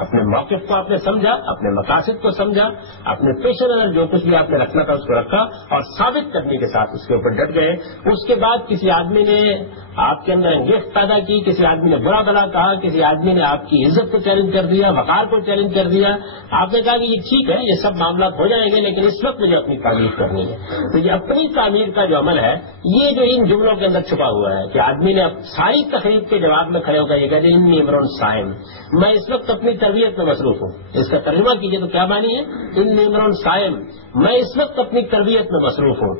اپنے موقف کو آپ نے سمجھا، اپنے مقاصد کو سمجھا، اپنے پیش نظر جو کچھ بھی آپ نے رکھنا تھا اس کو رکھا اور ثابت کرنے کے ساتھ اس کے اوپر ڈٹ گئے۔ اس کے بعد کسی آدمی نے آپ کے اندر انگیخت پیدا کی، کسی آدمی نے برا بھلا کہا، کسی آدمی نے آپ کی عزت کو چیلنج کر دیا، وقار کو چیلنج کر دیا، آپ نے کہا کہ یہ ٹھیک ہے، یہ سب معاملات ہو جائیں گے لیکن اس وقت مجھے اپنی تعمیر کرنی ہے۔ تو یہ اپنی تعمیر کا جو عمل ہے یہ جو ان جملوں کے اندر چھپا ہوا ہے کہ آدمی نے ساری تقریب کے جواب میں کھڑے ہو کر یہ کہتے ہیں انی امرؤ صائم، میں اس وقت اپنی تربیت میں مصروف ہوں۔ اس کا ترجمہ کیجئے تو کیا معنی ہے؟ انی امرؤ صائم، میں اس وقت اپنی تربیت میں مصروف ہوں۔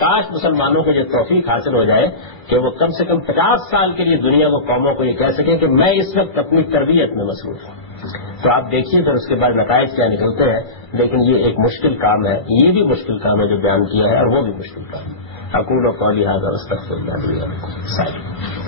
کاش مسلمانوں کو یہ توفیق حاصل ہو جائے کہ وہ کم سے کم 50 سال کے لیے دنیا کو قوموں کو یہ کہہ سکیں کہ میں اس وقت اپنی تربیت میں مصروف ہوں۔ تو آپ دیکھیے پھر اس کے بعد نتائج کیا نکلتے ہیں، لیکن یہ ایک مشکل کام ہے، یہ بھی مشکل کام ہے جو بیان کیا ہے اور وہ بھی مشکل کام ہے۔ اقول قولی ھذا واستغفر اللہ لي ولکم۔